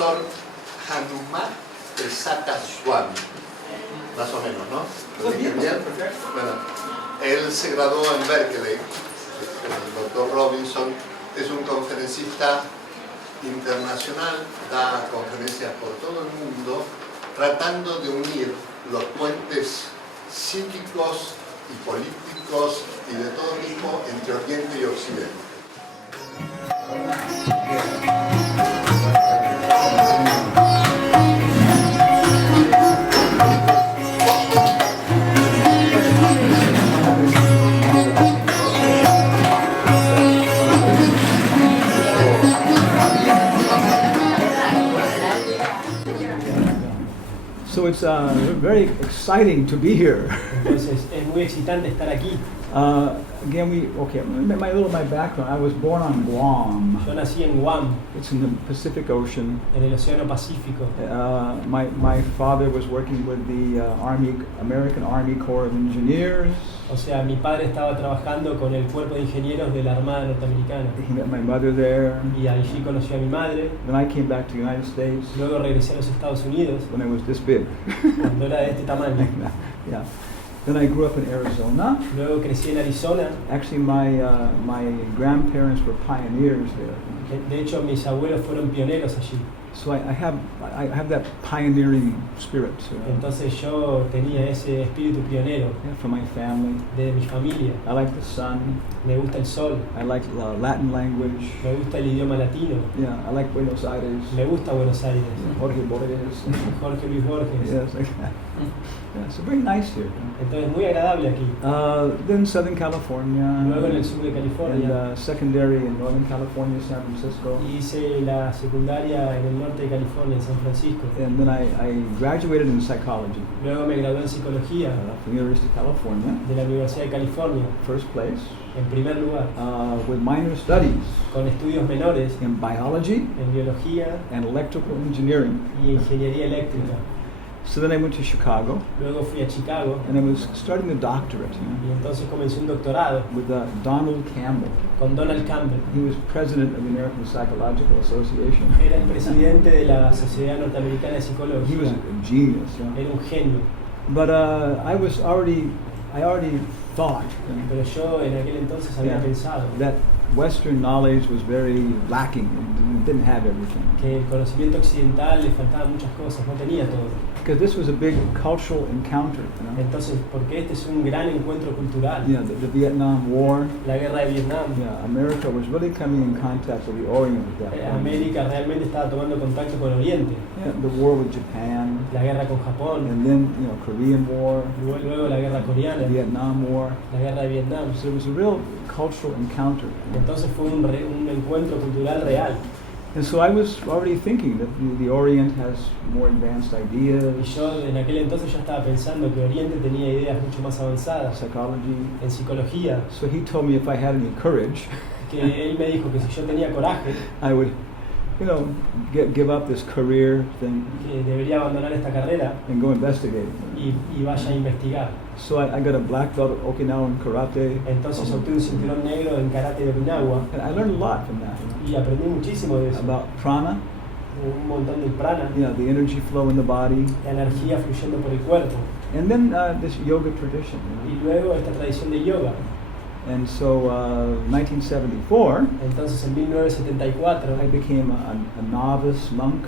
profesor Hanumatpresaka Swami, más o menos, ¿no? ¿Lo dije bien? Bueno, él se graduó en Berkeley, el doctor Robinson, es un conferencista internacional, da conferencias por todo el mundo, tratando de unir los puentes psíquicos y políticos y de todo tipo entre Oriente y Occidente. So it's very exciting to be here. Entonces es muy excitante estar aquí. Again, my background. I was born on Guam. Yo nací en Guam, It's in the Pacific Ocean. en el Océano Pacífico. My father was working with the American Army Corps of Engineers. O sea, mi padre estaba trabajando con el cuerpo de ingenieros de la Armada norteamericana. He met my mother there. Y allí conocí a mi madre. Then I came back to the United States Luego regresé a los Estados Unidos when I was this big. cuando era de este tamaño. Yeah. Then I grew up in Arizona. Luego crecí en Arizona. Actually, my grandparents were pioneers there. De hecho, mis abuelos fueron pioneros allí. So I have that pioneering spirit. Entonces yo tenía ese espíritu pionero From my family. de mi familia. I like the sun. Me gusta el sol. I like Latin language. Me gusta el idioma latino. Yeah, I like Buenos Aires. Me gusta Buenos Aires. Jorge Borges. Jorge Luis Borges. Yes, like that. Yeah, so very nice here. Entonces muy agradable aquí. Then Southern California. Luego en el sur de California. And secondary in Northern California, San Francisco. Hice la secundaria en el norte de California, en San Francisco. And then I graduated in psychology. Luego me gradué en psicología From the University of California. de la Universidad de California, First place. en primer lugar, With minor studies con estudios menores in biology en biología and electrical engineering. y ingeniería eléctrica. So then I went to Chicago, Luego fui a Chicago and I was starting the doctorate, y entonces comencé un doctorado with Donald Campbell. con Donald Campbell. He was president of the American Psychological Association. Era el presidente de la Sociedad Norteamericana de He was Psicología. a genius. Era un genio. But I already thought Pero yo en aquel entonces había pensado that Western knowledge was very lacking. It didn't have everything. que el conocimiento occidental le faltaban muchas cosas, no tenía todo. Because this was a big cultural encounter. Entonces, porque este es un gran encuentro cultural. Yeah, the Vietnam War. La guerra de Vietnam. Yeah, America was really coming in contact with the Orient at that point. América realmente estaba tomando contacto con Oriente. Yeah, the war with Japan. La guerra con Japón. And then, Korean War. Luego la guerra coreana. Vietnam War. La guerra de Vietnam. So it was a real cultural encounter. Entonces fue un encuentro cultural real. And so I was already thinking that the Orient has more advanced ideas. Y yo en aquel entonces ya estaba pensando que Oriente tenía ideas mucho más avanzadas Psychology. en psicología. So he told me if I had any courage, Que él me dijo que si yo tenía coraje, I would, give up this career thing que debería abandonar esta carrera and go investigate. y vaya a investigar. So I got a black belt at Okinawan karate. Entonces obtuve un cinturón negro en karate de Okinawa And I learned a lot from that. y aprendí muchísimo de eso. About prana, Un montón del prana, the energy flow in the body, la energía fluyendo por el cuerpo. and then this yoga tradition. Y luego esta tradición de yoga. And so 1974, Entonces en 1974 I became a novice monk.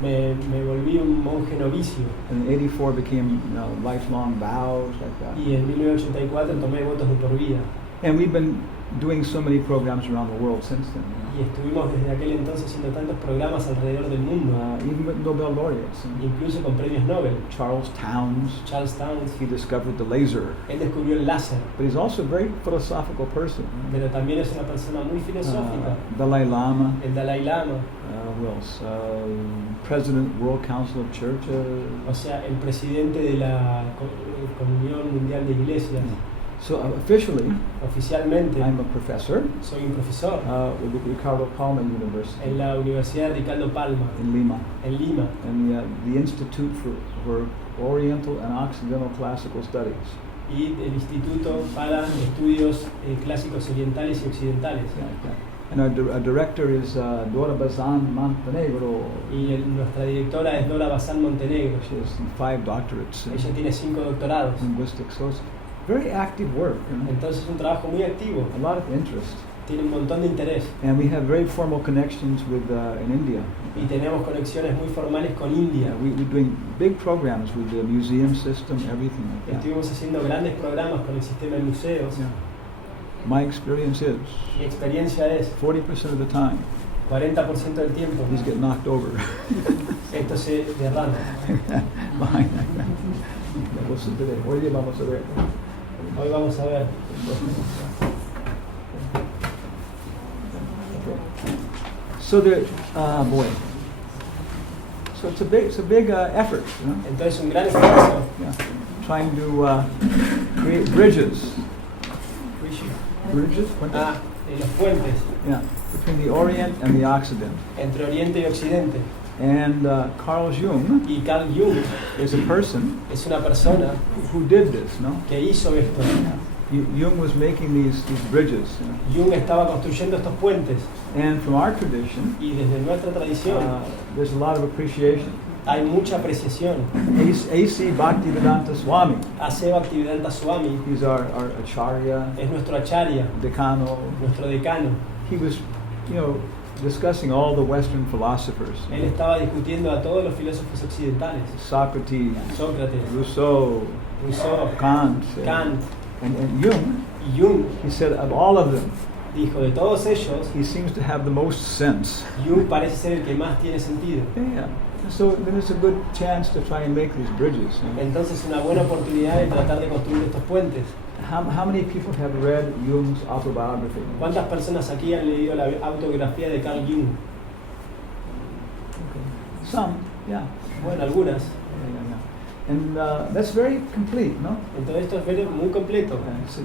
me volví un monje novicio. And in 84 became lifelong vows like that. Y en 1984 tomé votos de por vida. And we've been doing so many programs around the world since then. Y estuvimos desde aquel entonces haciendo tantos programas alrededor del mundo, Even with Nobel laureates. incluso con premios Nobel. Charles Towns, Charles Towns, he discovered the laser. él descubrió el láser, But he's also a very philosophical person. pero también es una persona muy filosófica. Dalai Lama. El Dalai Lama, Who else? President, World Council of Churches. o sea, el presidente de la Comunión Mundial de Iglesias. So officially, Oficialmente, I'm a professor soy un profesor with the Ricardo Palma University en la Universidad de Ricardo Palma, in Lima, en Lima, and the Institute for Oriental and Occidental Classical Studies. y el Instituto para Estudios Clásicos Orientales y Occidentales. Yeah, like that. And our director is Dora Bazan Montenegro. Y nuestra directora es Dora Bazán Montenegro. She has 5 doctorates in Ella tiene 5 doctorados. linguistics. So it's very active work. Entonces es un trabajo muy activo. A lot of interest. Tiene un montón de interés. And we have very formal connections with in India. Y tenemos conexiones muy formales con India. We're doing big programs with the museum system, everything like that. Estuvimos haciendo grandes programas con el sistema de museos. Yeah. My experience is Mi experiencia es 40% of the time 40% del tiempo these get knocked over. esto se derrama. Behind that. We'll see today. Hoy vamos a ver. Hoy vamos a ver. So there, boy. So it's a big effort, you know. Entonces un gran esfuerzo. Yeah. Trying to create bridges. Bridges? Los puentes Yeah. Between the Orient and the Occident. entre Oriente y Occidente. And Carl Jung Y Carl Jung is a person es una persona who did this, no? que hizo esto. Jung was making these bridges. You know? Jung estaba construyendo estos puentes. And from our tradition, Y desde nuestra tradición there's a lot of appreciation. hay mucha apreciación. A.C. Bhaktivedanta Swami, A.C. Bhaktivedanta Swami he's our acharya, es nuestro acharya, decano. nuestro decano. He was, discussing all the Western philosophers. Él estaba discutiendo a todos los filósofos occidentales. Socrates, Sócrates, Rousseau, Rousseau, Kant. Kant And Jung, y Jung. he said of all of them, Dijo, de todos ellos, he seems to have the most sense. Jung parece ser el que más tiene sentido. Yeah. So then it's a good chance to try and make these bridges. Entonces una buena oportunidad de tratar de construir estos puentes. How many people have read Jung's autobiography? ¿Cuántas personas aquí han leído la autobiografía de Carl Jung? Okay. Some, yeah. Bueno, algunas. Yeah. And that's very complete, no? Entonces esto es muy completo. So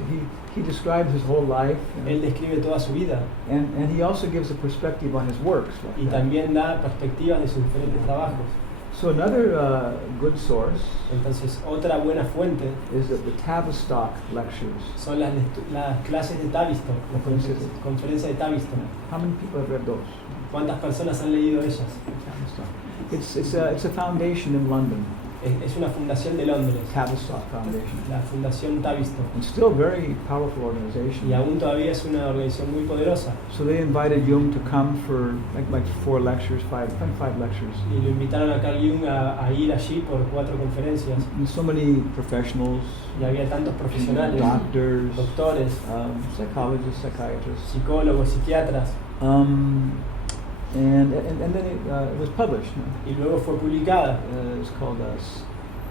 he describes his whole life. Él describe toda su vida. And he also gives a perspective on his works. Y también da perspectivas de sus diferentes trabajos. So another good source Entonces otra buena fuente is that the Tavistock lectures. son las clases de Tavistock, las conferencias de Tavistock. How many people have read those? ¿Cuántas personas han leído ellas? Tavistock. It's a foundation in London. Es una fundación de Londres, Tavistock Foundation. la Fundación Tavistock. And still very powerful organization. Y aún todavía es una organización muy poderosa. So they invited Jung to come for like 4 lectures, five lectures. Y lo invitaron a Carl Jung a ir allí por 4 conferencias. And so many professionals, Y había tantos profesionales, doctors, doctores, psychologists, psychiatrists. psicólogos, psiquiatras. And then it was published. Y luego fue publicada. It's called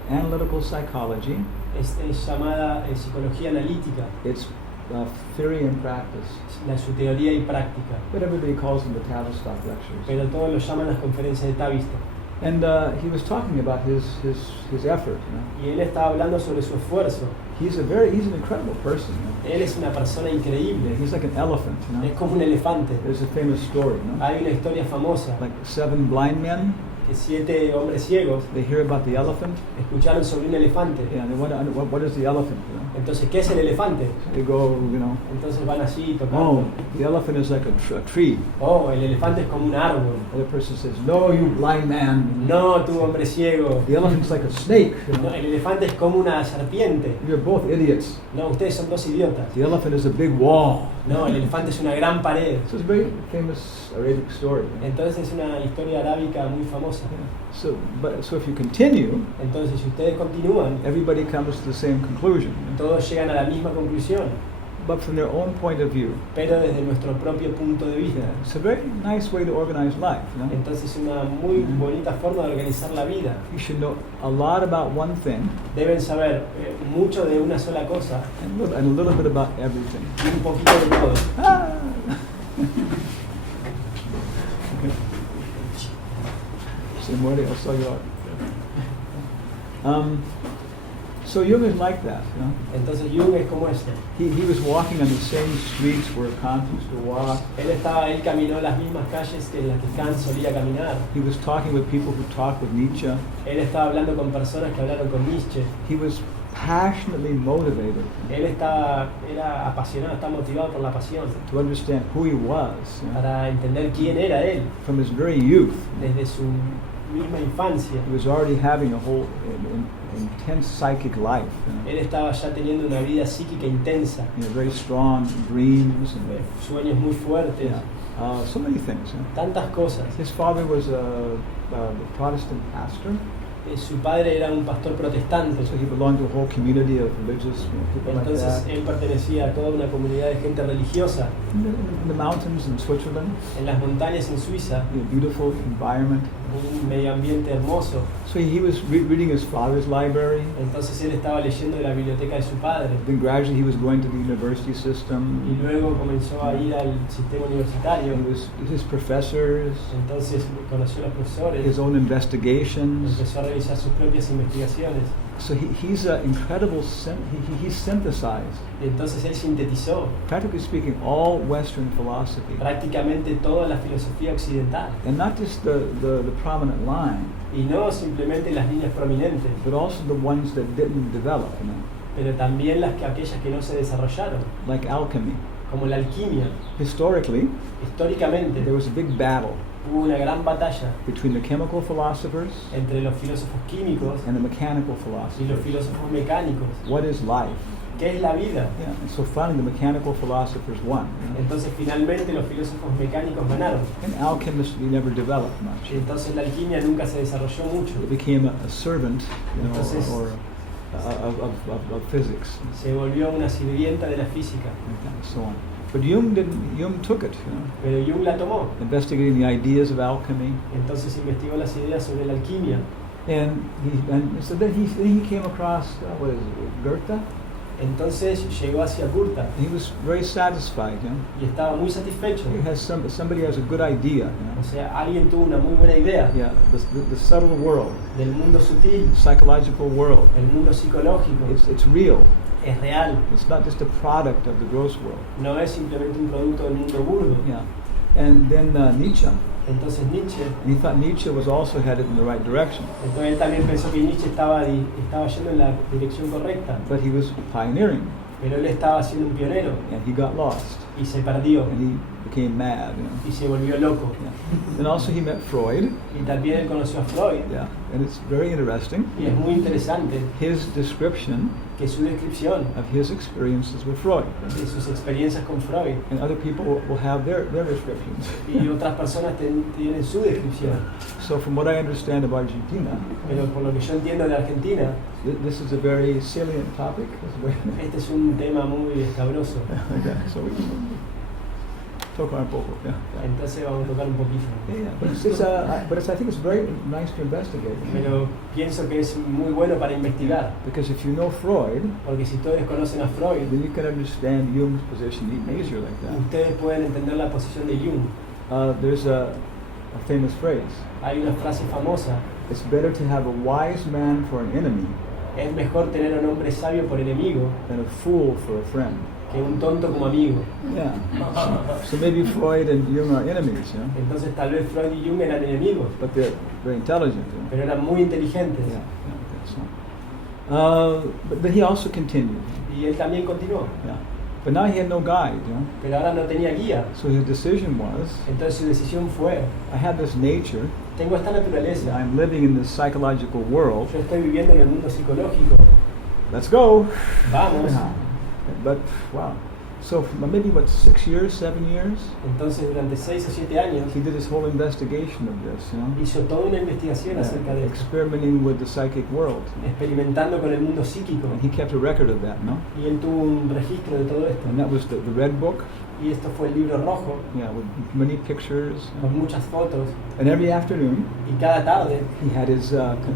Analytical Psychology. Es llamada psicología analítica, It's theory and practice. su teoría y práctica. But everybody calls them the Tavistock lectures. Pero todos lo llaman las conferencias de Tavistock. And he was talking about his effort. Y él estaba hablando sobre su esfuerzo. He's an incredible person. Él es una persona increíble. He's like an elephant. Es como un elefante. There's a famous story. Hay una historia famosa Like 7 blind men, que 7 hombres ciegos they hear about the elephant. escucharon sobre un elefante. Yeah, they want to know what is the elephant. Entonces, ¿qué es el elefante? They go, Entonces van allí tocando. oh, the elephant is like a tree. Oh, el elefante es como un árbol. The other person says, no, you blind man. No, tú hombre ciego. The elephant's like a snake. No, el elefante es como una serpiente. You're both idiots. No, ustedes son 2 idiotas. The elephant is a big wall. No, el elefante es una gran pared. So it's a very famous Arabic story. Entonces es una historia arábica muy famosa. So if you continue, Entonces, si ustedes continúan, everybody comes to the same conclusion. todos llegan a la misma conclusión, But from their own point of view. pero desde nuestro propio punto de vista. It's a very nice way to organize life. Entonces es una muy bonita forma de organizar la vida. You should know a lot about one thing Deben saber mucho de una sola cosa and a little bit about everything. y un poquito de todo. Ah! Okay. Se muere o soy yo. So Jung is like that. Entonces Jung es como esto. He was walking on the same streets where Kant used to walk. Él caminó las mismas calles que en las que Kant solía caminar. He was talking with people who talked with Nietzsche. Él estaba hablando con personas que hablaron con Nietzsche. He was passionately motivated Él era apasionado, está motivado por la pasión, to understand who he was, para entender quién era él. from his very youth. Desde su misma infancia, He was already having a whole intense psychic life. él estaba ya teniendo una vida psíquica intensa, Very strong dreams and sueños muy fuertes, so many things. tantas cosas. His father was a Protestant pastor, Su padre era un pastor protestante, so he belonged to a whole community of religious people like entonces that. él pertenecía a toda una comunidad de gente religiosa In the mountains in Switzerland, en las montañas en Suiza, beautiful environment. un medio ambiente hermoso. So he was reading his father's library. Entonces él estaba leyendo de la biblioteca de su padre Then gradually he was going to the university system. y luego comenzó a ir al sistema universitario. His professors, Entonces conoció a los profesores, his own investigations. empezó a realizar sus propias investigaciones. So he's incredible. He's synthesized, Entonces él sintetizó practically speaking, all Western philosophy, prácticamente toda la filosofía occidental, and not just the prominent line, y no simplemente las líneas prominentes, but also the ones that didn't develop, pero también aquellas que no se desarrollaron, like alchemy. como la alquimia. Historically, Históricamente there was a big battle hubo una gran batalla between the chemical philosophers entre los filósofos químicos and the mechanical y los philosophers. filósofos mecánicos. What is life? ¿Qué es la vida? Yeah, and so finally the mechanical philosophers won. Entonces finalmente los filósofos mecánicos ganaron. And alchemistry never developed much. Entonces la alquimia nunca se desarrolló mucho. It became a servant, Entonces, or of physics, se volvió una sirvienta de la física. and so on. But Jung took it, Pero Jung la tomó. investigating the ideas of alchemy, Entonces investigó las ideas sobre la alquimia. and so then he came across what is it, Goethe. Entonces llegó hacia Curta He was very satisfied. y estaba muy satisfecho. Somebody has a good idea. O sea, alguien tuvo una muy buena idea Yeah, the subtle world, del mundo sutil, psychological world. el mundo psicológico. It's real. Es real. It's not just a product of the gross world. No es simplemente un producto del mundo burdo. Yeah, and then Nietzsche. Entonces Nietzsche, And he thought Nietzsche was also headed in the right direction, entonces él también pensó que Nietzsche estaba yendo en la dirección correcta, but he was pioneering, pero él estaba siendo un pionero and he got lost, y se perdió and he became mad. y se volvió loco. Yeah. And also he met Freud. Y también él conoció a Freud Yeah, and it's very interesting. y es muy interesante His description que su descripción of his experiences with Freud, de sus experiencias con Freud and other people will have their descriptions. y otras personas tienen su descripción. So from what I understand of Argentina, Pero por lo que yo entiendo de Argentina, this is a very salient topic. este es un tema muy escabroso. Okay, so we can tocar un poco. Yeah. Entonces vamos a tocar un poquito. Yeah, but I think it's very nice to investigate. Pero pienso que es muy bueno para investigar, Because if you know Freud, porque si ustedes conocen a Freud, then you can understand Jung's position even easier like that. ustedes pueden entender la posición de Jung. There's a famous phrase. Hay una frase famosa: It's better to have a wise man for an enemy es mejor tener a un hombre sabio por enemigo than a fool for a friend. que un tonto como amigo. Yeah. So maybe Freud and Jung are enemies, Entonces tal vez Freud y Jung eran enemigos, but they're very intelligent. pero eran muy inteligentes. Yeah. Okay, so. But he also continued. Y él también continuó, Yeah. But now he had no guide. pero ahora no tenía guía. So his decision was, Entonces su decisión fue: I have this nature. tengo esta naturaleza, I'm living in this psychological world. yo estoy viviendo en el mundo psicológico, Let's go. vamos. Yeah. But wow. So for maybe 6 years, 7 years, Entonces durante 6 o 7 años he did his whole investigation of this. hizo toda una investigación acerca de esto, Experimenting with the psychic world. experimentando con el mundo psíquico, And he kept a record of that, no? y él tuvo un registro de todo esto. And that was the red book. Y esto fue el libro rojo, Yeah, with many pictures. con muchas fotos, And every afternoon, y cada tarde he had his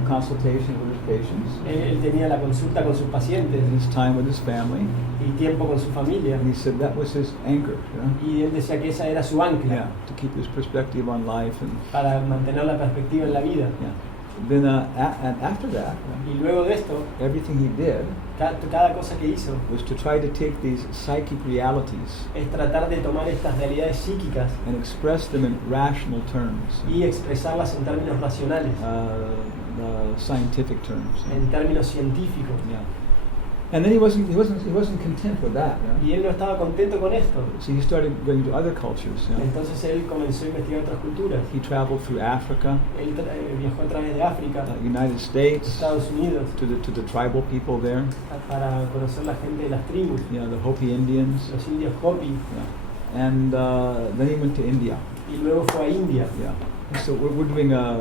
consultation with his patients, él tenía la consulta con sus pacientes and his time with his family. y tiempo con su familia, And he said that was his anchor, y él decía que esa era su ancla Yeah, to keep his perspective on life. And para mantener la perspectiva en la vida. yeah. Then and after that, Y luego de esto, everything he did cada cosa que hizo was to try to take these psychic realities es tratar de tomar estas realidades psíquicas and express them in rational terms, y expresarlas en términos racionales, scientific terms. en términos científicos. Yeah. And then he wasn't content with that. You know? Y él no estaba contento con esto. So he started going to other cultures. You know? Entonces él comenzó a investigar otras culturas. He traveled through Africa, Él viajó a través de África, United States, Estados Unidos, to the tribal people there. para conocer la gente de las tribus, You know, the Hopi Indians. los indios Hopi, Yeah. And then he went to India. y luego fue a India. Yeah. So we're doing a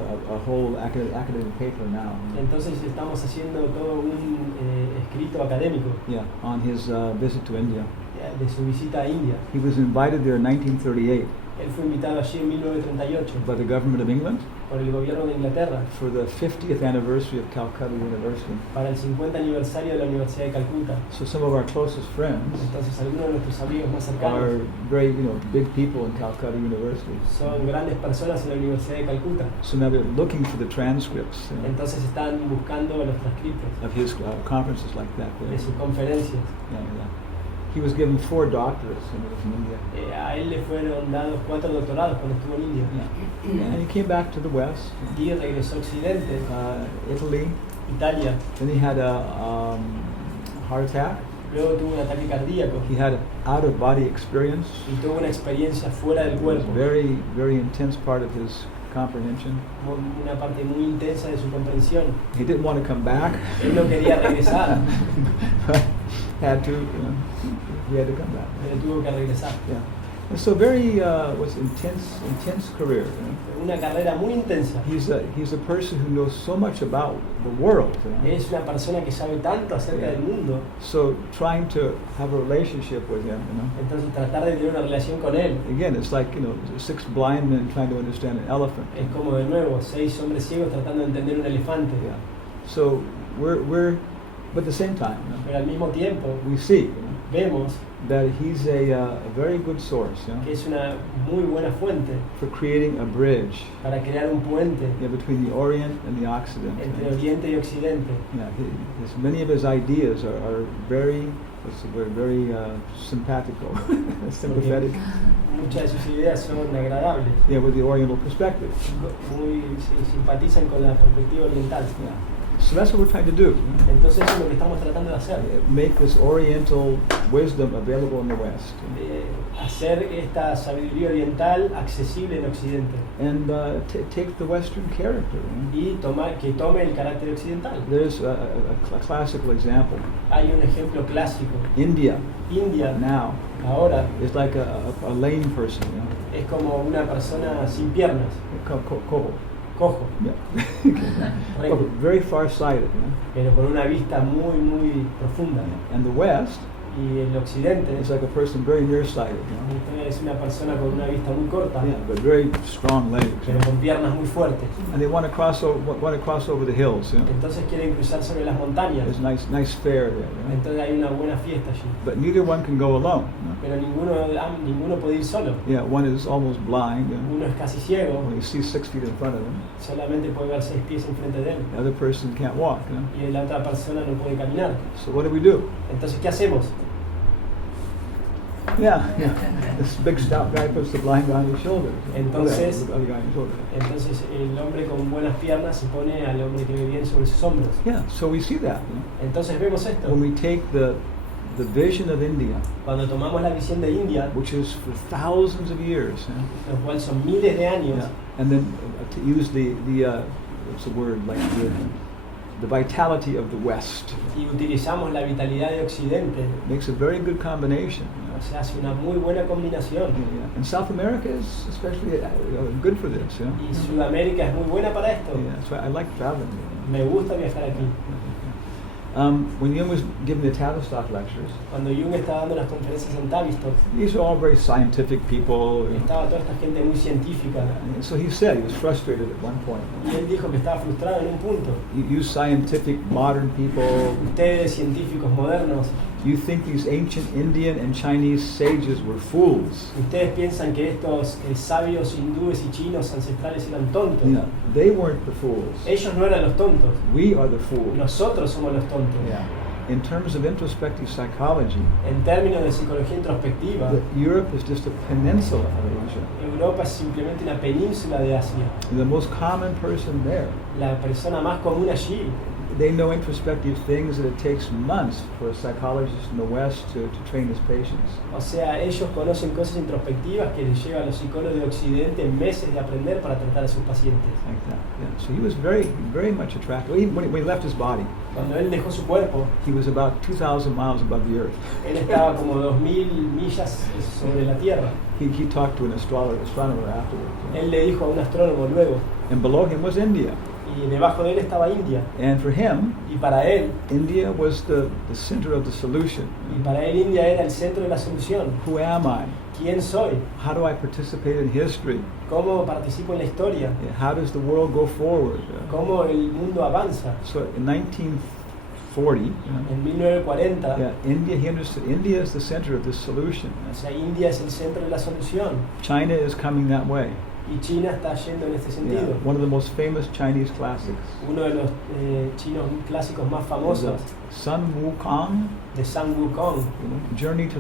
whole academic paper now. Entonces estamos haciendo todo un escrito académico Yeah, on his visit to India. de su visita a India. He was invited there in 1938 Él fue invitado allí en 1938 by the government of England por el gobierno de Inglaterra for the 50th anniversary of Calcutta University. para el 50 aniversario de la Universidad de Calcuta. So some of our closest friends Entonces algunos de nuestros amigos más cercanos are very, big people in Calcutta University. son grandes personas en la Universidad de Calcuta. So now they're looking for the transcripts Entonces están buscando los transcriptos of his conferences like that. de sus conferencias. Yeah. He was given 4 doctorates when he was in India. A él le fueron dados 4 doctorados cuando estuvo en India. Yeah. And he came back to the West, Y regresó a Occidente, Italy. Italia. Then he had a heart attack. Luego tuvo un ataque cardíaco He had an out-of-body experience. y tuvo una experiencia fuera del It was cuerpo. a very, very intense part of his comprehension. Una parte muy intensa de su comprensión. He didn't want to come back. Él no quería regresar, Had to, he had to come back. pero tuvo que regresar. Yeah. And so very was intense career. Una carrera muy intensa. He's a person who knows so much about the world. Es una persona que sabe tanto acerca del mundo. So trying to have a relationship with him, Entonces tratar de tener una relación con él Again, it's like 6 blind men trying to understand an elephant. es como de nuevo 6 hombres ciegos tratando de entender un elefante. Yeah. So we're but at the same time, Pero al mismo tiempo we see vemos that he's a very good source, que es una muy buena fuente for creating a bridge para crear un puente between the Orient and the Occident. entre Oriente y Occidente. Many of his ideas are very, very simpatico, sympathetic. Muchas de sus ideas son agradables, With the Oriental perspective. muy simpatizan con la perspectiva oriental. Yeah. So that's what we're trying to do. Entonces eso es lo que estamos tratando de hacer. Make this Oriental wisdom available in the West. Hacer esta sabiduría oriental accesible en Occidente. And take the Western character. Y que tome el carácter occidental. There's a classical example. Hay un ejemplo clásico. India now ahora is like a lame person. Es como una persona sin piernas. Cojo. Yeah. Very far-sighted. Pero con una vista muy, muy profunda. And the West Y el Occidente is like a person very nearsighted. es una persona con una vista muy corta, But very strong legs. pero con piernas muy fuertes. And they want to cross over the hills. Entonces quieren cruzar sobre las montañas. There's nice fair there. Entonces hay una buena fiesta allí. But neither one can go alone. Pero ninguno puede ir solo. One is almost blind. Uno es casi ciego. Only sees 6 feet in front of him. Solamente puede ver 6 pies enfrente de él. The other person can't walk. Y la otra persona no puede caminar. So what do we do? Entonces, ¿qué hacemos? This big stout guy puts the blind guy on his shoulder. Entonces, The other guy on his shoulder. Entonces el hombre con buenas piernas se pone al hombre que ve bien sobre sus hombros. So we see that. Entonces vemos esto. When we take the vision of India, Cuando tomamos la visión de India, which is for thousands of years, lo cual son miles de años, and then to use the what's the word, like the vitality of the West, y utilizamos la vitalidad de Occidente, makes a very good combination. o sea, hace una muy buena combinación. And South America is especially good for this. Y Sudamérica es muy buena para esto. So I like traveling. Me gusta viajar aquí. When Jung was giving the Tavistock lectures, Cuando Jung estaba dando las conferencias en Tavistock, these are all very scientific people. estaba toda esta gente muy científica. And so he said he was frustrated at one point. Y él dijo que estaba frustrado en un punto. You scientific modern people, Ustedes, científicos modernos, you think these ancient Indian and Chinese sages were fools. ustedes piensan que estos sabios hindúes y chinos ancestrales eran tontos. They weren't the fools. Ellos no eran los tontos. We are the fools. Nosotros somos los tontos. In terms of introspective psychology, En términos de psicología introspectiva, Europe is just a peninsula of Asia. Europa es simplemente una península de Asia. The most common person there La persona más común allí they know introspective things that it takes months for a psychologist in the West to train his patients. O sea, ellos conocen cosas introspectivas que les lleva a los psicólogos de Occidente meses de aprender para tratar a sus pacientes. Like that. Yeah. So he was very much attracted. Even when he left his body, Cuando él dejó su cuerpo, he was about 2,000 miles above the earth. él estaba como 2000 millas sobre la Tierra. He talked to an astronomer afterwards. Él le dijo a un astrónomo luego, And below him was India. y debajo de él estaba India. And for him, Y para él India was the center of the solution. Y para él India era el centro de la solución. Who am I? ¿Quién soy? How do I participate in history? ¿Cómo participo en la historia? Yeah, how does the world go forward? ¿Cómo el mundo avanza? So in 1940, En 1940, yeah, India, he understood India is the center of this solution. o sea, India es el centro de la solución. China is coming that way. Y China está yendo en este Yeah, sentido. one of the most famous Chinese classics Uno de los chinos clásicos más is famosos, Sun Wukong, de Sun Wukong, Journey to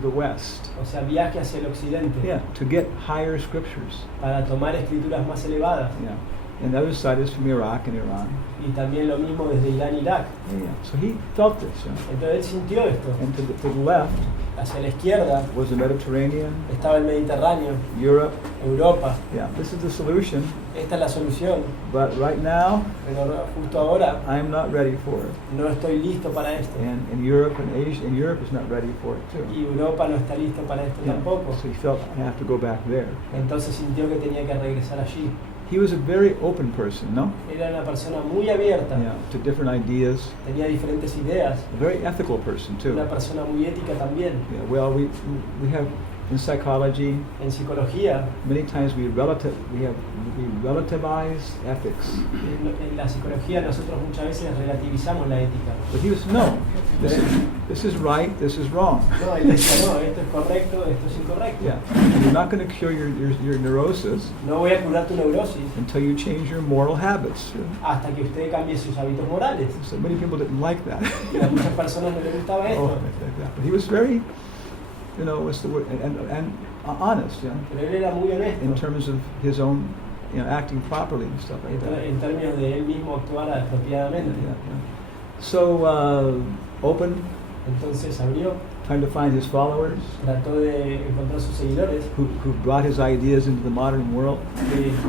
the West. o sea, viaje hacia el occidente, Yeah, to get higher scriptures. para tomar escrituras más elevadas. Yeah, and the other side is from Iraq and Iran. Y también lo mismo desde Irán, Irak. Yeah, so he felt this. Entonces él sintió esto. And to the left Hacia la izquierda was the Mediterranean, estaba el Mediterráneo, Europe. Europa. Yeah, this is the solution. Esta es la solución, But right now, pero justo ahora I am not ready for it. no estoy listo para esto. And Europe and Asia, and Europe is not ready for it too. Y Europa no está listo para esto Yeah, tampoco. so he felt I have to go back there. Entonces sintió que tenía que regresar allí. He was a very open person, no? Era una persona muy abierta, Yeah, to different ideas. tenía diferentes ideas, A very ethical person too. una persona muy ética también. Yeah, well, we have in psychology En psicología, many times we relativize ethics. en la psicología nosotros muchas veces relativizamos la ética. But he was no. This is right. This is wrong. No, él decía, no, esto es correcto, esto es incorrecto. Yeah, you're not going to cure your neurosis No voy a curar tu neurosis until you change your moral habits. hasta que usted cambie sus hábitos morales. So many people didn't like that. Y a muchas personas no les gustaba Oh, esto. like that. But he was very, what's the word, and honest, Pero él era muy honesto in terms of his own, acting properly and stuff like that. en términos de él mismo actuar apropiadamente. Yeah. So open, Entonces abrió, trying to find his followers trató de encontrar sus seguidores, who brought his ideas into the modern world,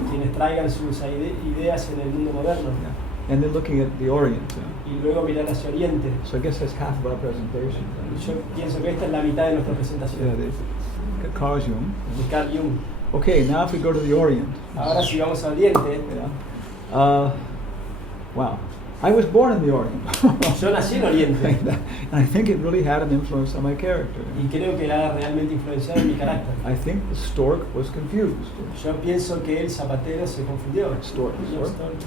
quienes traigan sus ideas en el mundo moderno. and then looking at the Orient. Y luego mirar hacia Oriente. So I guess that's half of our presentation. Yo pienso que esta es la mitad de nuestra Yeah, presentación. Carl Jung. De Carl Jung. Okay, now if we go to the Orient. Ahora si vamos a Oriente, Yeah. Wow. I was born in the Orient. yo nací en Oriente And I think it really had an influence on my character. y creo que ha realmente influenciado en mi carácter. I think the stork was confused. Yo pienso que el zapatero se confundió. Stork.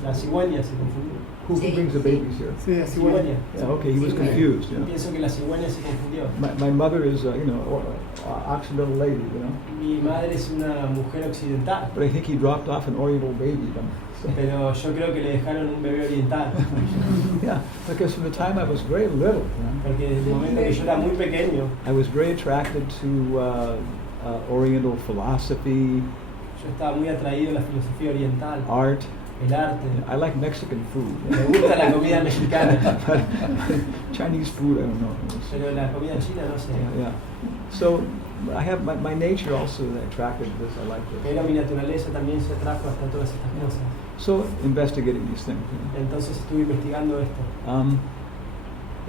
La cigüeña se confundió. Who brings the babies here? La cigüeña. Yeah, okay, he was confused. Yo pienso que la cigüeña se confundió. My mother is, Occidental lady, Mi madre es una mujer occidental, but I think he dropped off an Oriental baby. pero yo creo que le dejaron un bebé oriental. Yeah, because from the time I was very little, Porque desde el momento que yo era muy pequeño, I was very attracted to Oriental philosophy, yo estaba muy atraído a la filosofía oriental, art. el arte. I like Mexican food. Me gusta la comida mexicana, But Chinese food, I don't know. pero la comida china no sé. Yeah. So I have my nature also attracted to this. I like this. Pero mi naturaleza también se atrajo hasta todas estas cosas. So investigating these things. Entonces estuve investigando esto.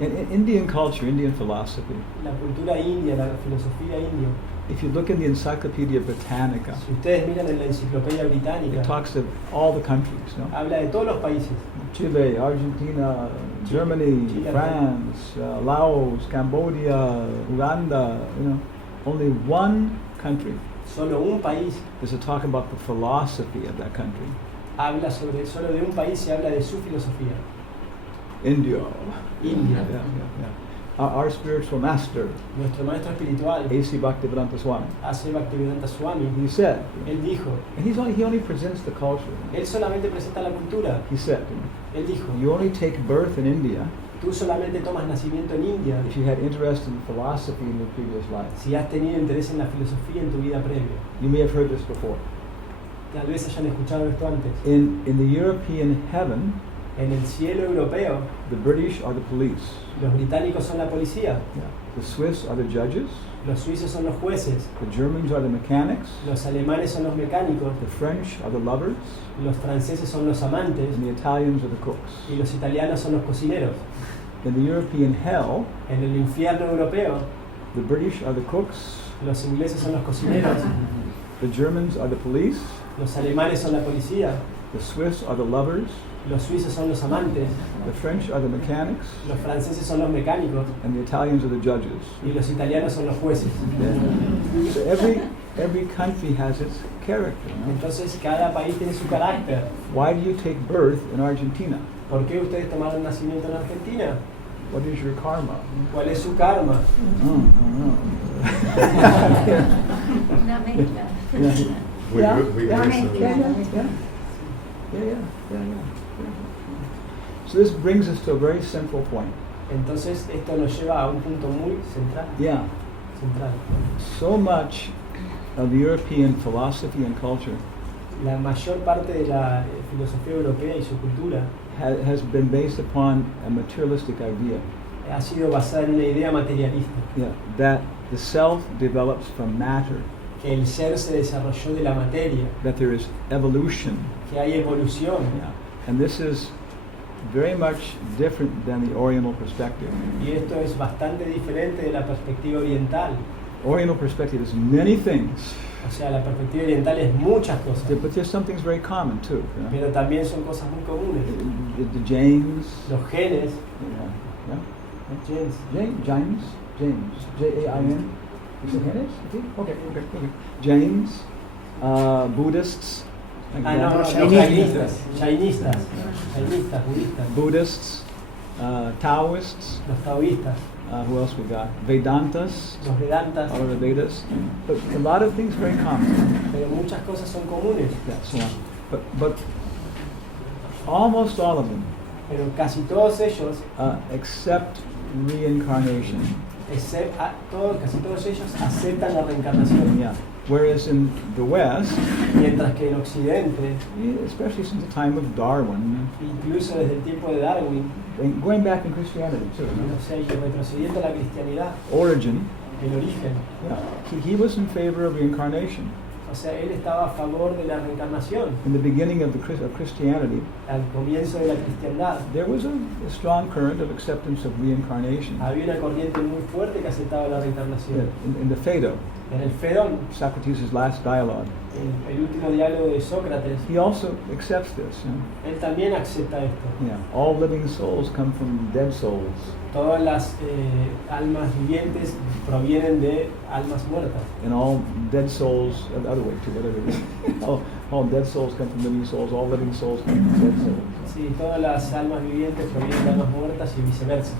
In Indian culture, Indian philosophy, La cultura india, la filosofía india. if you look in the Encyclopedia Britannica, Si ustedes miran en la enciclopedia británica, it talks of all the countries, no? habla de todos los países. Chile, Argentina, Germany, Chile, France, Laos, Cambodia, Uganda, only one country Solo un país is to talk about the philosophy of that country. habla sobre, solo de un país se habla de su filosofía. India. India. Yeah. Our spiritual master, Nuestro maestro espiritual, A.C. Bhaktivedanta Swami, A.C. Bhaktivedanta Swami, he said, él dijo, and he only presents the culture. él solamente presenta la cultura. He said, Él dijo, you only take birth in India tú solamente tomas nacimiento en India if you had interest in philosophy in your previous life. si has tenido interés en la filosofía en tu vida previa. You may have heard this before. Tal vez hayan escuchado esto antes. In the European heaven, En el cielo europeo, the British are the police. los británicos son la policía, Yeah. The Swiss are the judges. los suizos son los jueces, The Germans are the mechanics. los alemanes son los mecánicos, The French are the lovers. los franceses son los amantes And the Italians are the cooks. y los italianos son los cocineros. In the European hell, En el infierno europeo, the British are the cooks. los ingleses son los cocineros, The Germans are the police. los alemanes son la policía, The Swiss are the lovers. los suizos son los amantes, The French are the mechanics. los franceses son los mecánicos And the Italians are the judges. y los italianos son los jueces. So every country has its character. No? Entonces cada país tiene su carácter. Why do you take birth in Argentina? ¿Por qué ustedes tomaron nacimiento en Argentina? What is your karma? ¿Cuál es su karma? Una mezcla. So this brings us to a very central point. Entonces esto nos lleva a un punto muy central. Yeah. Central. So much of European philosophy and culture La mayor parte de la filosofía europea y su cultura has been based upon a materialistic idea. ha sido basada en una idea materialista, Yeah, that the self develops from matter, que el ser se desarrolló de la materia, that there is evolution. que hay evolución. Yeah. And this is very much different than the Oriental perspective. Y esto es bastante diferente de la perspectiva oriental. Oriental perspective is many things, O sea, la perspectiva oriental es muchas cosas, but there's some things very common too. You know? pero también son cosas muy comunes. The James, Los genes, yeah. genes, James, J-A-I-N. Is it James? Okay. James, Buddhists. Like ah, no, that. los jainistas, budistas, Buddhists, Taoists. los taoístas, Who else we got? Vedantas. los vedantas, All of the Vedas. But a lot of things very common. pero muchas cosas son comunes, Yeah, so on. But almost all of them pero casi todos ellos, accept reincarnation. casi todos ellos aceptan la reencarnación. Yeah. Whereas in the West, Mientras que en Occidente, especially since the time of Darwin, incluso desde el tiempo de Darwin, and going back in Christianity too, o sea, y retrocediendo a la cristianidad, Origen, el origen, yeah, he was in favor of reincarnation. o sea, él estaba a favor de la reencarnación. In the beginning of Christianity, Al comienzo de la cristiandad, there was a strong current of acceptance of reincarnation. había una corriente muy fuerte que aceptaba la Yeah, reencarnación. in the Phaedo, En el Fedón, Socrates' last dialogue, el último diálogo de Sócrates, he also accepts this. You know? él también acepta esto. Yeah, all living souls come from dead souls. Todas las almas vivientes provienen de almas muertas. And all dead souls, the other way too, whatever it is. all dead souls come from living souls, all living souls come from dead souls. Sí, todas las almas vivientes provienen de almas muertas y viceversa.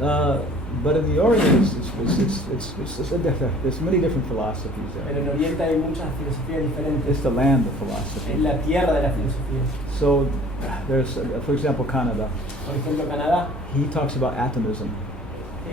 Yeah. But in the Orient, there's many different philosophies Pero there. en Oriente hay muchas filosofías diferentes. It's the land of philosophy. Es la tierra de la filosofía. So there's, for example, Canada. Por ejemplo, Canadá, He talks about atomism.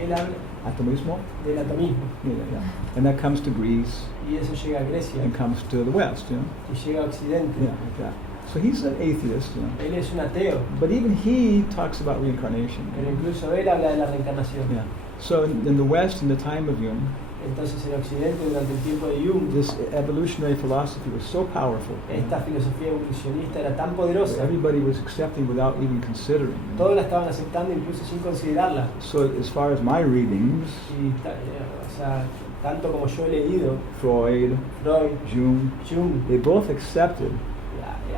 él habla Atomismo? del atomismo. Yeah. And that comes to Greece Y eso llega a Grecia and comes to the West, you know. y llega a Occidente. Yeah, like that. So he's an atheist, you know. Él es un ateo, But even he talks about reincarnation. pero incluso él habla de la reencarnación. Yeah. So in the West, in the time of Jung, Entonces en Occidente, durante el tiempo de Jung, this evolutionary philosophy was so powerful. esta filosofía evolucionista era tan That poderosa, everybody was accepting without even considering. todos la estaban aceptando incluso sin considerarla. So as far as my readings, Y o sea, tanto como yo he leído, Freud, Freud, Jung, Jung, they both accepted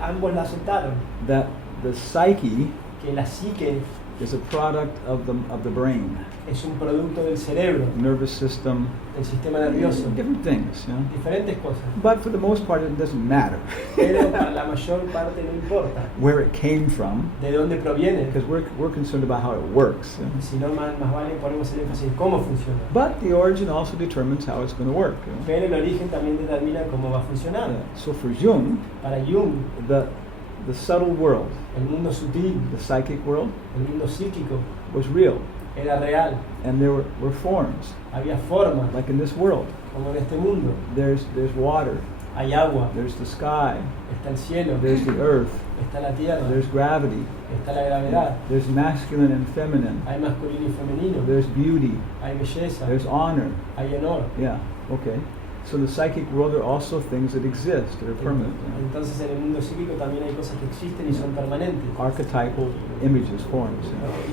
ambos la aceptaron, that the psyche que la psique is a product of the brain, es un producto del cerebro, nervous system, del sistema nervioso, different things, you know. diferentes cosas. But for the most part, it doesn't matter Pero para la mayor parte no importa where it came from, de dónde proviene, because we're concerned about how it works. You know? sino más vale ponemos el énfasis en cómo funciona. But the origin also determines how it's going to work. You know? Pero el origen también determina cómo va a funcionar. Yeah. So for Jung, Para Jung, the subtle world, el mundo sutil, the psychic world, el mundo psíquico, was real, era real. and there were forms, Había formas, like in this world. como en este mundo. There's water, Hay agua, there's the sky, está el cielo, there's the earth, está la tierra, there's gravity, está la gravedad, there's masculine and feminine, hay masculino y femenino, there's beauty, hay belleza, there's honor. hay honor. Yeah, okay. So in the psychic world there are also things that exist, that are permanent. Entonces en el mundo psíquico también hay cosas que existen y son permanentes. Archetypal images, forms.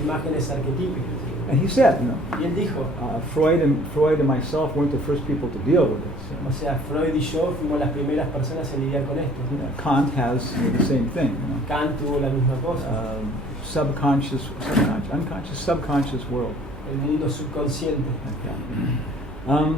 Imágenes arquetípicas. And he said, Y él dijo, Freud and myself weren't the first people to deal with this. o sea, Freud y yo fuimos las primeras personas en lidiar con esto. Kant has the same thing. Kant tuvo la misma cosa. Unconscious, subconscious world. El mundo subconsciente. Okay.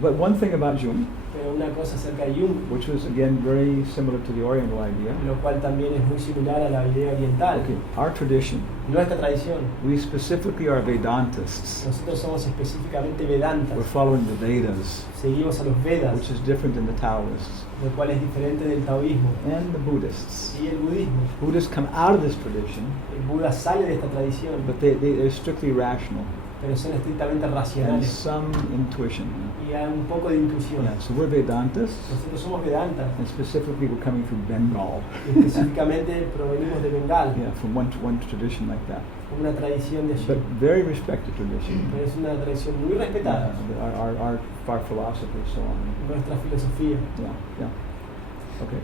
But one thing about Jung, Pero una cosa acerca de Jung, which was again very similar to the Oriental idea. lo cual también es muy similar a la idea oriental. Okay, our tradition, Nuestra tradición, we specifically are Vedantists. nosotros somos específicamente Vedantas. We're following the Vedas, Seguimos a los Vedas, which is different than the Taoists lo cual es diferente del taoísmo and the Buddhists. y el budismo. Buddhists come out of this tradition, El Buda sale de esta tradición, but they're strictly rational pero son estrictamente and racionales some intuition. y hay un poco de intuición. Yeah, so we're Vedantists, Nosotros somos Vedantas and specifically we're coming from Bengal. y específicamente provenimos de Bengal, Yeah, from one tradition like that. una tradición de But allí. very respected tradition. Pero es una tradición muy respetada, Our philosophy, so on. nuestra filosofía. Yeah. Okay.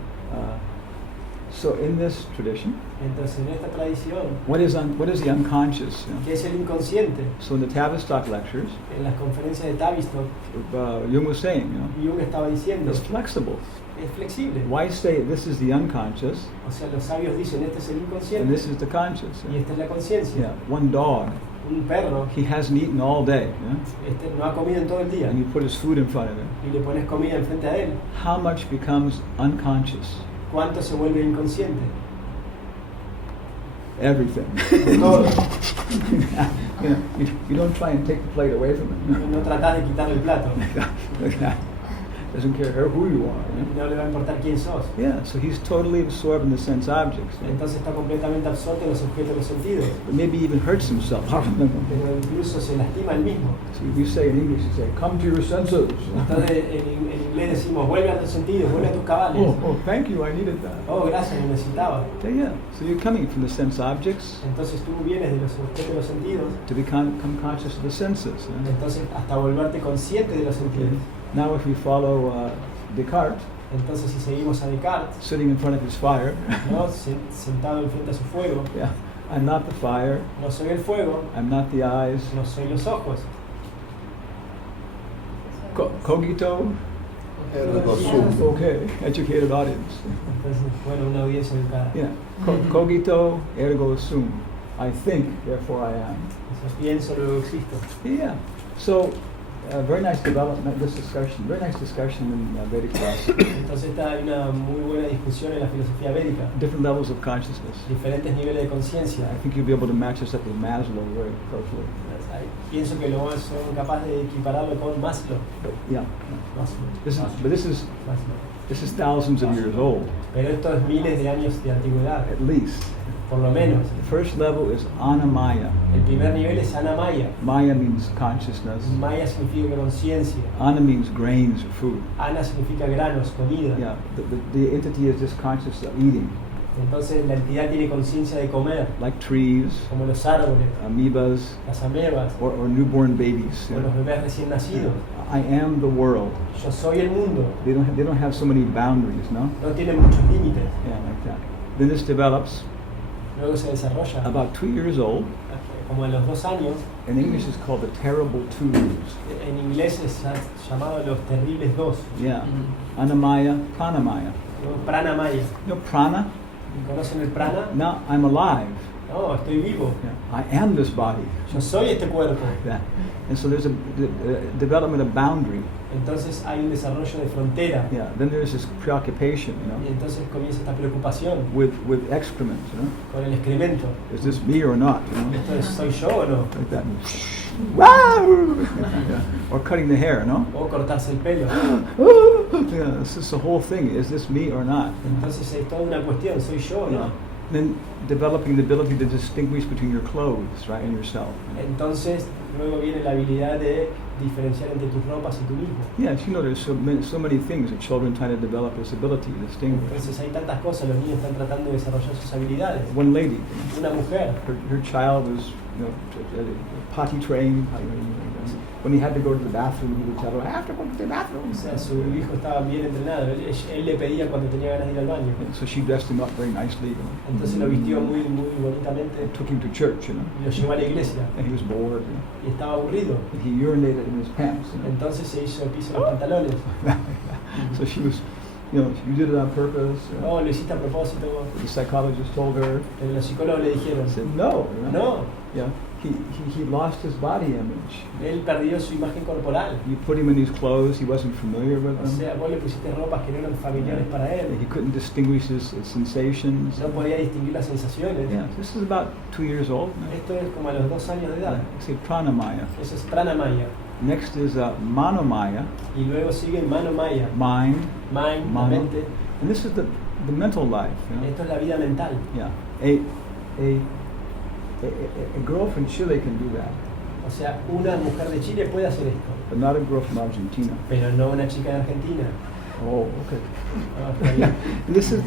So in this tradition, Entonces, en esta tradición, what is the unconscious? ¿qué es el inconsciente? So in the Tavistock lectures, En las conferencias de Tavistock, Jung was saying, Jung estaba diciendo, it's flexible. es flexible. Why say this is the unconscious O sea, los sabios dicen, este es el and inconsciente this is the conscious? y esta es la conciencia. Yeah. One dog, Un perro he hasn't eaten all day, no ha comido en todo el día and you put his food in front of him. y le pones comida enfrente a él. How much becomes unconscious? ¿Cuánto se vuelve inconsciente? Everything. Todo. You don't try and take the plate away from him. No tratás de quitarle el plato. Doesn't care who you are. No le va a importar quién sos. Yeah, so he's totally absorbed in the sense objects. Entonces está completamente absorto en los objetos de los sentidos. But maybe even hurts himself. Pero incluso se lastima él mismo. So we say in English, you say, come to your senses. Entonces en inglés decimos, vuelve a tus sentidos, vuelve a tus cabales. Oh, thank you, I needed that. Oh, gracias, lo necesitaba. Yeah, so you're coming from the sense objects Entonces tú vienes de los objetos de los sentidos, to become conscious of the senses. entonces hasta volverte consciente de los sentidos. Now if we follow Descartes, Entonces si seguimos a Descartes, sitting in front of his fire, ¿no? Sentado enfrente a su fuego, yeah, I'm not the fire, no soy el fuego, I'm not the eyes. no soy los ojos. Cogito, Ergo sum. okay, educated audience. Entonces, bueno, una audiencia educada. Yeah, cogito ergo sum. I think, therefore I am. O sea, pienso, luego existo. Yeah. So, very nice development. This discussion, very nice discussion in Vedic philosophy. Entonces hay una muy buena discusión en la filosofía védica. Different levels of consciousness. Diferentes niveles de conciencia. I think you'll be able to match this up with Maslow very closely. Pienso que son capaces de equipararlo con Maslow. But yeah, Maslow. this is thousands of years old, Pero esto es miles de años de antigüedad, at least. por lo menos. The first level is Anamaya. El primer nivel es Anamaya. Maya means consciousness. Maya significa conciencia. Ana means grains or food. Ana significa granos, comida. Yeah, the entity is just conscious of eating, Entonces la entidad tiene conciencia de comer, like trees, como los árboles, amoebas, las amebas, or newborn babies. o los bebés recién nacidos. I am the world. Yo soy el mundo. They don't have so many boundaries, no? No tiene muchos límites. Yeah, like that. Then this develops. Luego se desarrolla. About 2 years old. Como a los 2 años, In English, it's called the terrible twos. en inglés es llamado los terribles dos. Yeah. Anamaya, pranamaya. ¿No? Pranamaya. You know prana? ¿Conocen el prana? Now I'm alive. No, estoy vivo. Yeah. I am this body. Yo soy este cuerpo. Yeah. And so there's a development of boundary. Entonces hay un desarrollo de frontera. Yeah. Then there's this preoccupation, Y entonces comienza esta preocupación with excrement, con el excremento. Is this me or not? ¿Esto es, soy yo o no? Like that. Wow! Yeah. Or cutting the hair, no? O cortarse el pelo. Yeah, this is the whole thing. Is this me or not? Entonces es toda una cuestión, ¿soy yo o no? Then developing the ability to distinguish between your clothes, right, and yourself. Entonces Luego viene la habilidad de diferenciar entre tus ropas y tú mismo. Yes, you know, there's so many things that children try to develop this ability to distinguish. Entonces hay tantas cosas, los niños están tratando de desarrollar sus habilidades. One lady, Una mujer, her child was, potty trained. When he had to go to the bathroom, he would tell her, "I have to go to the bathroom." o sea, su hijo estaba bien entrenado. Él le pedía cuando tenía ganas de ir al baño. So she dressed him up very nicely, Entonces lo vistió muy bonitamente and took him to church, y lo llevó a la iglesia. and he was bored, Y estaba aburrido. and he urinated in his pants. Entonces se hizo pis en los pantalones. So she was, you did it on purpose. Oh, lo hiciste a propósito. The psychologist told her, Los psicólogos le dijeron, I said, no. no, Yeah, he lost his body image. él perdió su imagen corporal. You put him in these clothes, he wasn't familiar with O them. sea, vos le pusiste ropas que no eran familiares para él. He couldn't distinguish his sensations. No podía distinguir las sensaciones. Yeah, this is about 2 years old now. Esto es como a los 2 años de edad. It's pranamaya. Eso es pranamaya. Next is manomaya, Y luego sigue manomaya, mind, mind, la Mano. mente. and this is the mental life. Esto es la vida mental. Yeah, a girl from Chile can do that, O sea, una mujer de Chile puede hacer esto, but not a girl from Argentina. pero no una chica de Argentina. Oh, okay. Ah, está bien. This is,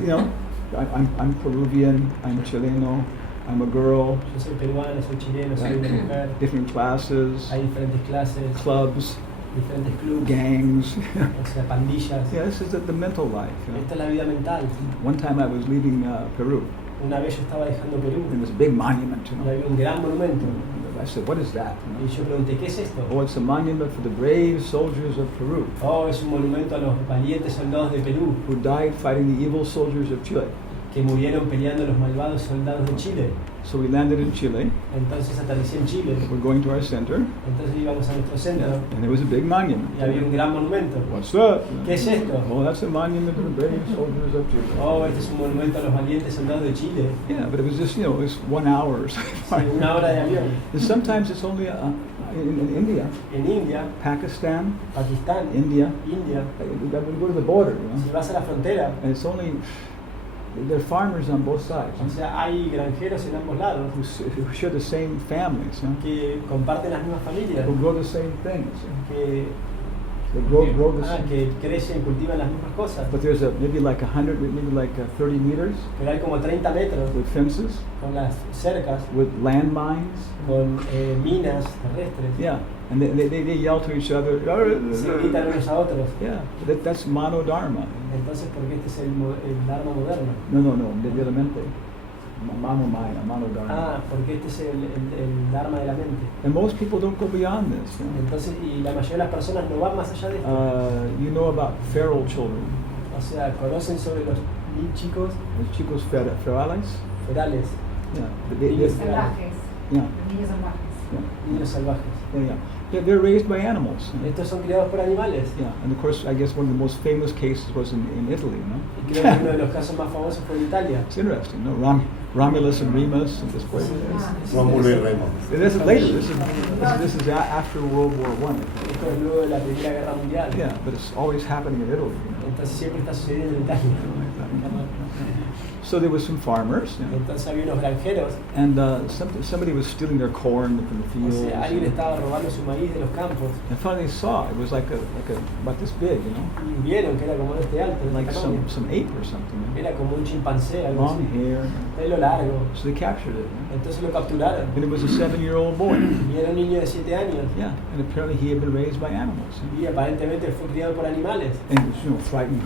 I'm Peruvian, I'm Chileno, I'm a girl. Yo soy peruano, soy chileno, soy una mujer. Different classes, Hay diferentes clases, clubs, diferentes clubes, gangs. o sea, pandillas. Yeah, this is the mental life. Esta es la vida mental. One time I was leaving Peru, Una vez yo estaba dejando Perú and there's a big monument. y había un gran monumento. I said, what is that? Y yo pregunté, ¿qué es esto? Oh, it's a monument for the brave soldiers of Peru Oh, es un monumento a los valientes soldados de Perú who died fighting the evil soldiers of Chile. que murieron peleando a los malvados soldados de Chile. So we landed in Chile. Entonces aterricé en Chile. We're going to our center, Entonces íbamos a nuestro centro and there was a big monument. y había un gran monumento. What's that? ¿Qué es esto? Oh, that's a monument to the brave soldiers of Chile. Oh, este es un monumento a los valientes soldados de Chile. Yeah, but it was just, it was 1 hour. Sí, una hora de avión. And sometimes it's only in India, En India, Pakistan, Pakistán, India. India. We go to the border, Si vas a la frontera, and it's only, there are farmers on both sides o sea, hay granjeros en ambos lados who share the same families, que comparten las mismas familias, who grow the same things. que, They grow the same. que crecen y cultivan las mismas cosas. But there's maybe like 100, maybe like 30 meters Pero hay como 30 metros with fences, con las cercas, with landmines. con minas terrestres. Yeah, and they yell to each other. Se gritan unos a otros. Yeah, that's monodharma. Entonces, ¿por qué este es el Dharma moderno? No, de la mente. Manomaya, monodharma. Ah, porque este es el Dharma de la mente. And most people don't go beyond this. Entonces, y la mayoría de las personas no van más allá de esto. You know about feral children, O sea, conocen sobre los chicos los chicos ferales. ferales, Yeah, Niños salvajes. yeah, Niños salvajes. yeah, niños salvajes. yeah. They're raised by animals. Estos son criados por animales. Yeah, and of course, I guess one of the most famous cases was in Italy, no? Y creo que uno de los casos más famosos fue en Italia. It's interesting, no? Romulus and Remus and this place. Rómulo y Remo. This is later. This is after World War I. Esto es luego de la Primera Guerra Mundial. Yeah, but it's always happening in Italy. Entonces siempre está sucediendo en Italia. So there were some farmers, Entonces había unos granjeros, and somebody was stealing their corn from the o fields. sea, alguien estaba robando su maíz de los campos And finally they saw it was like about this big, y vieron que era como de este alto, de like este tamaño. some ape or something. Era como un chimpancé, algo Long así, hair. pelo largo. So they captured it. Entonces lo capturaron And it was a 7-year-old boy. y era un niño de 7 años Yeah, and apparently he had been raised by animals. y aparentemente fue criado por animales And he was, frightened.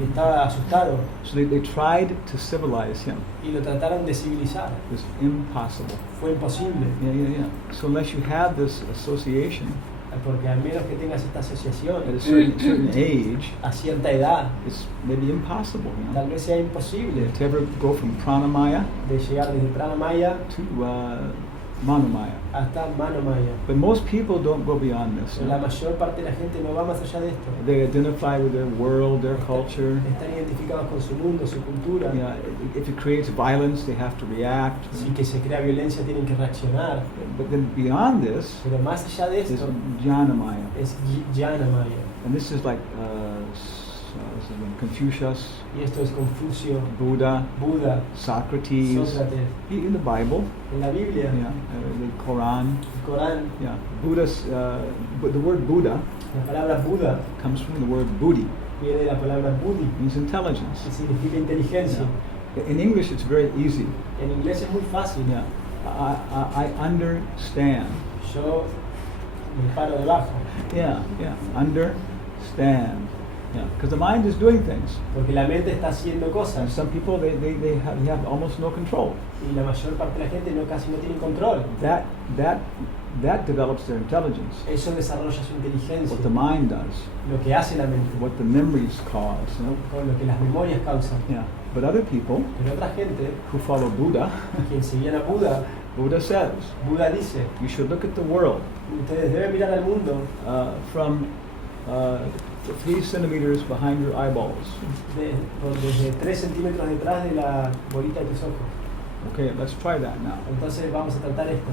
y estaba asustado So they tried to civilize him. y lo trataron de civilizar. It was impossible. Fue imposible, Yeah. So unless you have this association porque al menos que tengas esta asociación at a certain age, a cierta edad, it's maybe impossible, tal vez sea imposible to ever go from pranamaya de llegar desde pranamaya to manomaya. hasta manomaya. But most people don't go beyond this. La mayor parte de la gente no va más allá de esto. They identify with their world, their culture. Están identificados con su mundo, su cultura. Yeah, if it creates violence, they have to react. Si que se crea violencia tienen que reaccionar. But then beyond this Pero más allá de is esto jnanamaya. es jnanamaya. And this is like this is Confucius, Y esto es Confucio, Buddha, Buda, Socrates, Sócrates. in the Bible, En la Biblia, the Quran. el Corán, Buddha's, but the word Buddha la palabra Buda comes from the word Buddhi, viene de la palabra Buddhi, means intelligence. que significa inteligencia. In English, it's very easy. En inglés es muy fácil. I understand. Yo me paro debajo, Understand. Because the mind is doing things. porque la mente está haciendo And cosas some people, they have almost no control. y la mayor parte de la gente casi no tiene control. That develops their intelligence. Eso desarrolla su inteligencia, What the mind does, lo que hace la mente, what the memories cause. con lo que las memorias causan. But other people Pero otra gente, who follow Buddha, quien seguían a Buda, Buddha says, Buda dice, you should look at the world ustedes deben mirar al mundo from 3 centimeters behind your eyeballs. desde 3 centímetros detrás de la bolita de tus ojos. Okay, let's try that now. Entonces vamos a tratar esto.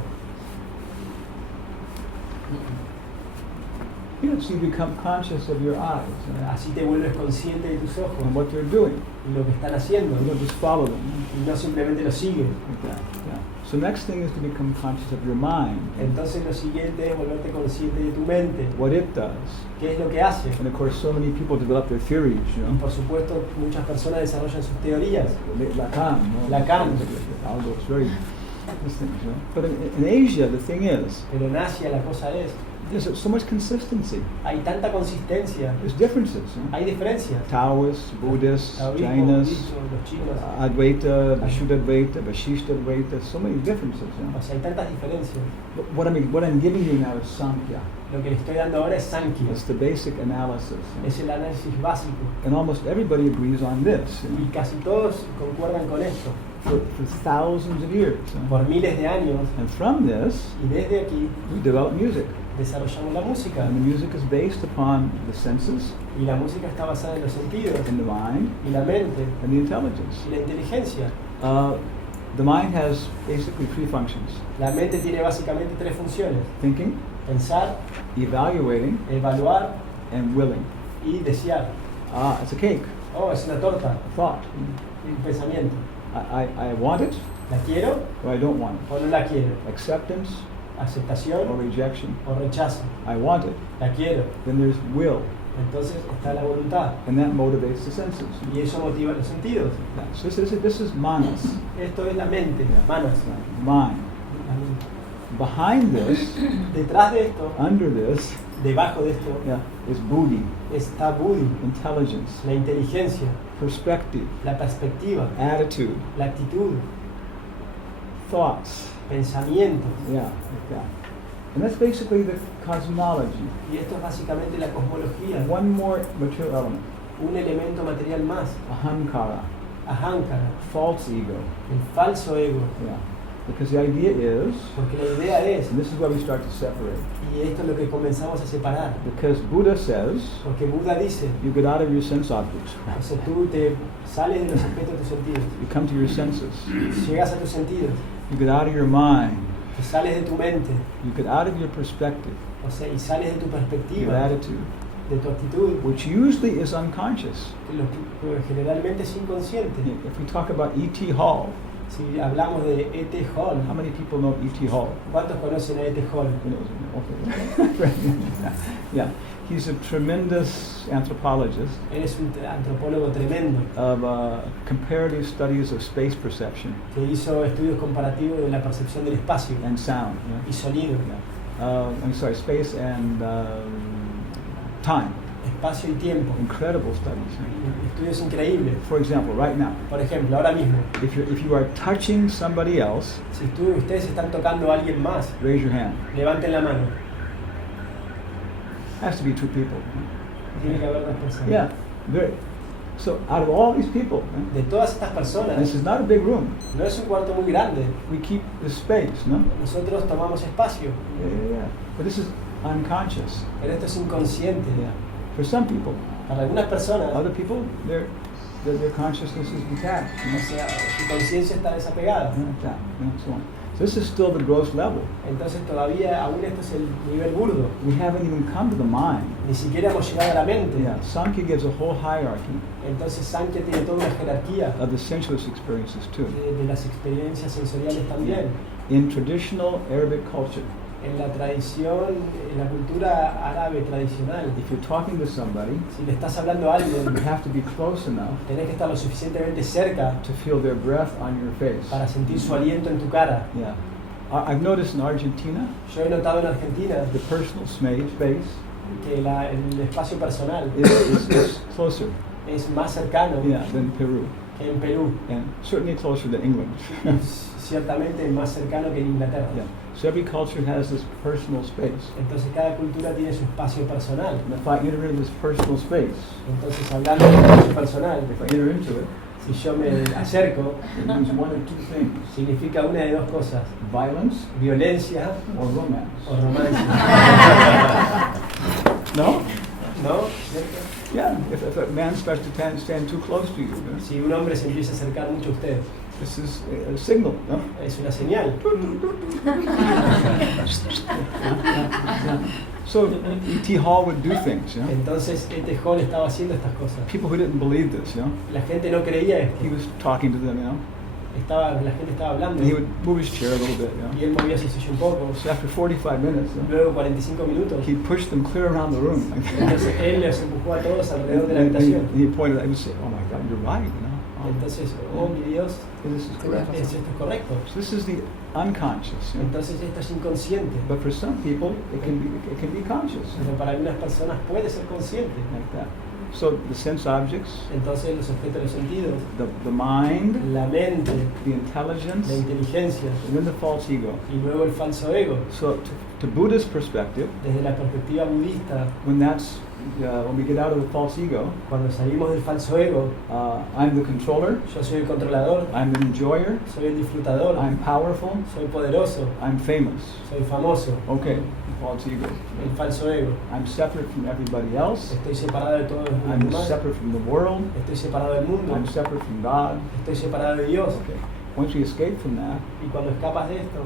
So you become conscious of your eyes Así te vuelves consciente de tus ojos and what they're doing. y lo que están haciendo, You don't just follow them. y no simplemente lo sigues. Like that. So next thing is to become conscious of your mind, Entonces lo siguiente es volverte consciente de tu mente, what it does. qué es lo que hace. And of course, so many people develop their theories. Y por supuesto muchas personas desarrollan sus teorías. Lacan. Lacan. Algo, it's very these things. But in Asia, the thing is, Pero en Asia la cosa es, there's so much consistency. hay tanta consistencia, There's differences. hay diferencias. Taoists, Buddhists, Taoísmo, Jainas, budismo, los chinos, Advaita, Vishuddhaitva, Vasishtadvaita, so many differences. o sea, hay tantas diferencias. But what I'm giving you now is Samkhya. Lo que le estoy dando ahora es Sankhya, It's the basic analysis. es el análisis básico. And almost everybody agrees on this Y casi todos concuerdan con esto, for thousands of years. por miles de años. And from this, Y desde aquí we develop music. desarrollamos la música. And the music is based upon the senses, Y la música está basada en los sentidos, and the mind, y la mente, and the intelligence. y la inteligencia. The mind has basically 3 functions: La mente tiene básicamente 3 funciones: thinking, pensar, evaluating, evaluar and willing. y desear. It's a cake, Oh, es una torta, a thought. un pensamiento. I want it, ¿La quiero or I don't want it. o no la quiero? Acceptance Aceptación or rejection. o rechazo. I want it. La quiero. Then there's will, Entonces está la voluntad. and that motivates the senses. Y eso motiva los sentidos. So this is manas, Esto es la mente, manas. mind. Behind this, Detrás de esto, under this, debajo de esto, is buddhi, está Buddhi, intelligence, la inteligencia, perspective, la perspectiva, attitude, la actitud, thoughts. pensamientos. Like that. And that's basically the cosmology. Y esto es básicamente la cosmología. One more material element: Un elemento material más, ahankara, ahankara, false ego. el falso ego. Because the idea is, Porque la idea es, and this is where we start to separate. y esto es lo que comenzamos a separar, Because Buddha says, porque Buda dice, you get out of your sense objects. o sea, tú te sales de los aspectos de tus sentidos, You come to your senses. llegas a tus sentidos, You get out of your mind. te sales de tu mente, You get out of your perspective, o sea, y sales de tu your perspectiva, attitude, de tu actitud, which usually is unconscious. que lo que generalmente es inconsciente. If we talk about E.T. Hall, Si hablamos de E.T. Hall, how many people know E.T. Hall? ¿cuántos conocen a E.T. Hall? Okay. Yeah, he's a tremendous anthropologist Él es un antropólogo tremendo of comparative studies of space perception que hizo estudios comparativos de la percepción del espacio and sound. y sonido, I'm sorry, space and time. espacio y tiempo. Incredible studies. Estudios increíbles. For example, right now, Por ejemplo, ahora mismo, if you are touching somebody else, si ustedes están tocando a alguien más, raise your hand. levanten la mano. Has to be 2 people. Tiene que haber 2 personas. Yeah, very. So out of all these people, De todas estas personas, this is not a big room. no es un cuarto muy grande. We keep the space, no? Nosotros tomamos espacio, Yeah. But this is unconscious. pero esto es inconsciente. For some people, Para algunas personas, other people, their consciousness is detached. o sea, su conciencia está desapegada. So on. This is still the gross level. Entonces todavía aún esto es el nivel burdo. We haven't even come to the mind. Ni siquiera hemos llegado a la mente. Yeah, Sankhya gives a whole hierarchy Entonces Sankhya tiene toda una jerarquía of the sensuous experiences too. de las experiencias sensoriales también. In traditional Arabic culture, En la tradición, en la cultura árabe tradicional, if you're talking to somebody, si le estás hablando a alguien, you have to be close enough tenés que estar lo suficientemente cerca to feel their breath on your face. para sentir su aliento en tu cara. Yeah. I've noticed in Argentina, Yo he notado en Argentina the personal space que el espacio personal is closer, es más cercano than Peru, que en Perú, and certainly closer to England. ciertamente más cercano que en Inglaterra. Yeah. So every culture has this personal space. Entonces cada cultura tiene su espacio personal. And if I enter into this personal space, Entonces hablando de espacio personal, if I enter into it, si yo me acerco, it means one of two things: significa una de dos cosas: violence violencia or romance. o romance. No? ¿No? Yeah. If a man starts to stand too close to you, Si un hombre se empieza a acercar mucho a usted, this is a signal. No? es una señal. So E.T. Hall would do things. Entonces este Hall estaba haciendo estas cosas. People who didn't believe this, La gente no creía esto. he was talking to them, La gente estaba hablando and he would move his chair a little bit, y él movía su silla un poco. So after 45 minutes, Luego 45 minutos, he'd push them clear around the room. entonces él los empujó a todos alrededor de la And habitación. he pointed out, he would say, "Oh my God, you're right, Entonces, oh mi Dios, This is correct." esto es correcto. So this is the unconscious. Entonces esto es inconsciente. But for some people, it can be conscious, Pero para algunas personas puede ser consciente. like that. So the sense objects, Entonces los objetos de los sentidos, the mind, la mente, the intelligence, la inteligencia and then the false ego. y luego el falso ego. So to Buddhist perspective, Desde la perspectiva budista, when we get out of the false ego, cuando salimos del falso ego, I'm the controller, yo soy el controlador, I'm the enjoyer, soy el disfrutador, I'm powerful, soy poderoso, I'm famous. soy famoso, Okay, false ego. el falso ego. I'm separate from everybody else. Estoy separado de todos los I'm demás, separate from the world. estoy separado del mundo, I'm separate from God. estoy separado de Dios. Okay. Once we escape from that, Y cuando escapas de esto,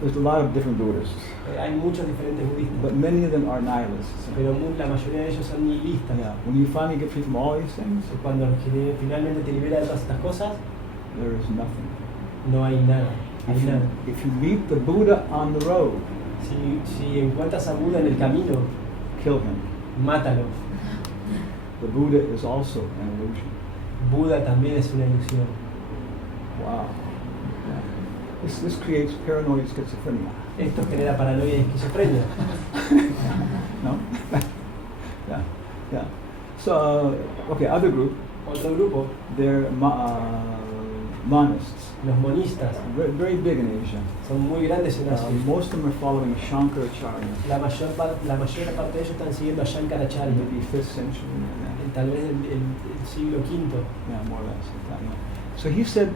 there's a lot of different Buddhists, hay muchos diferentes budistas, but many of them are nihilists. pero la mayoría de ellos son nihilistas. Yeah. When you finally get free from all these things, Cuando finalmente te libera de todas estas cosas, there is nothing. no hay nada. Hay nada. If you meet the Buddha on the road, Si encuentras a Buda en el camino, kill him. mátalo. The Buddha is also an illusion. Buda también es una ilusión. Wow. Yeah. This creates paranoid schizophrenia. Esto genera paranoia y esquizofrenia. No? Yeah. Yeah. So, okay, other group, Otro grupo, they're monists. los monistas, Very big in Asia. son muy grandes en Asia. Most of them are following Shankaracharya, La mayor parte de ellos están siguiendo a Shankaracharya, maybe 5th century. tal vez el siglo V. Yeah, more or less. Like that, yeah. So he said,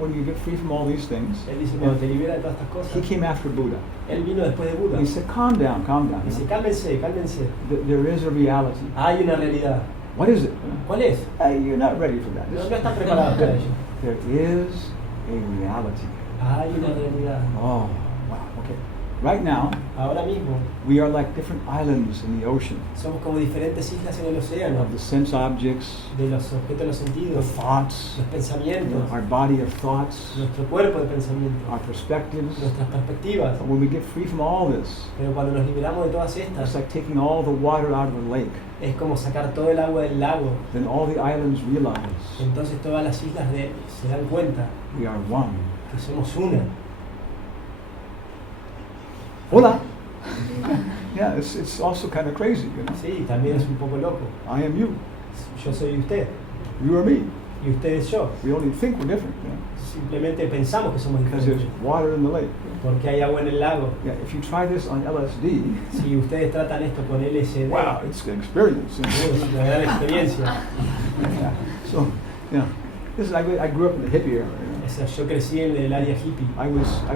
when you get free from all these things, Él dice, cuando te libera de todas estas he cosas, came after Buddha. él vino después de Buda. He said, calm down, calm down. Dice, cálmense, cálmense. There is a reality. Hay una realidad. What is it? ¿Cuál es? Hey, you're not ready for that. No están preparados para ello. There is a reality. Hay una realidad. Oh, wow. Okay. Right now, Ahora mismo we are like different islands in the ocean somos como diferentes islas en el océano, of the sense objects, de los objetos de los the sentidos, thoughts, los pensamientos, our body of thoughts, nuestro cuerpo de pensamiento, our perspectives. nuestras perspectivas. But when we get free from all this, Pero cuando nos liberamos de todas it's estas, like taking all the water out of the lake. es como sacar todo el agua del lago. Then all the islands realize Entonces todas las islas se dan cuenta we are one. que somos una. Hola. Yeah, it's also kind of crazy, Sí, también es un poco loco. I am you. Yo soy usted You are me. y usted es yo. We only think we're different, Simplemente pensamos que somos because there's diferentes water in the lake. porque hay agua en el lago. Yeah, if you try this on LSD, Si ustedes tratan esto con LSD, wow, it's an experience. es una gran experiencia. Yeah. So, this is, I grew up in the hippie era. O sea, yo crecí en el área hippie. I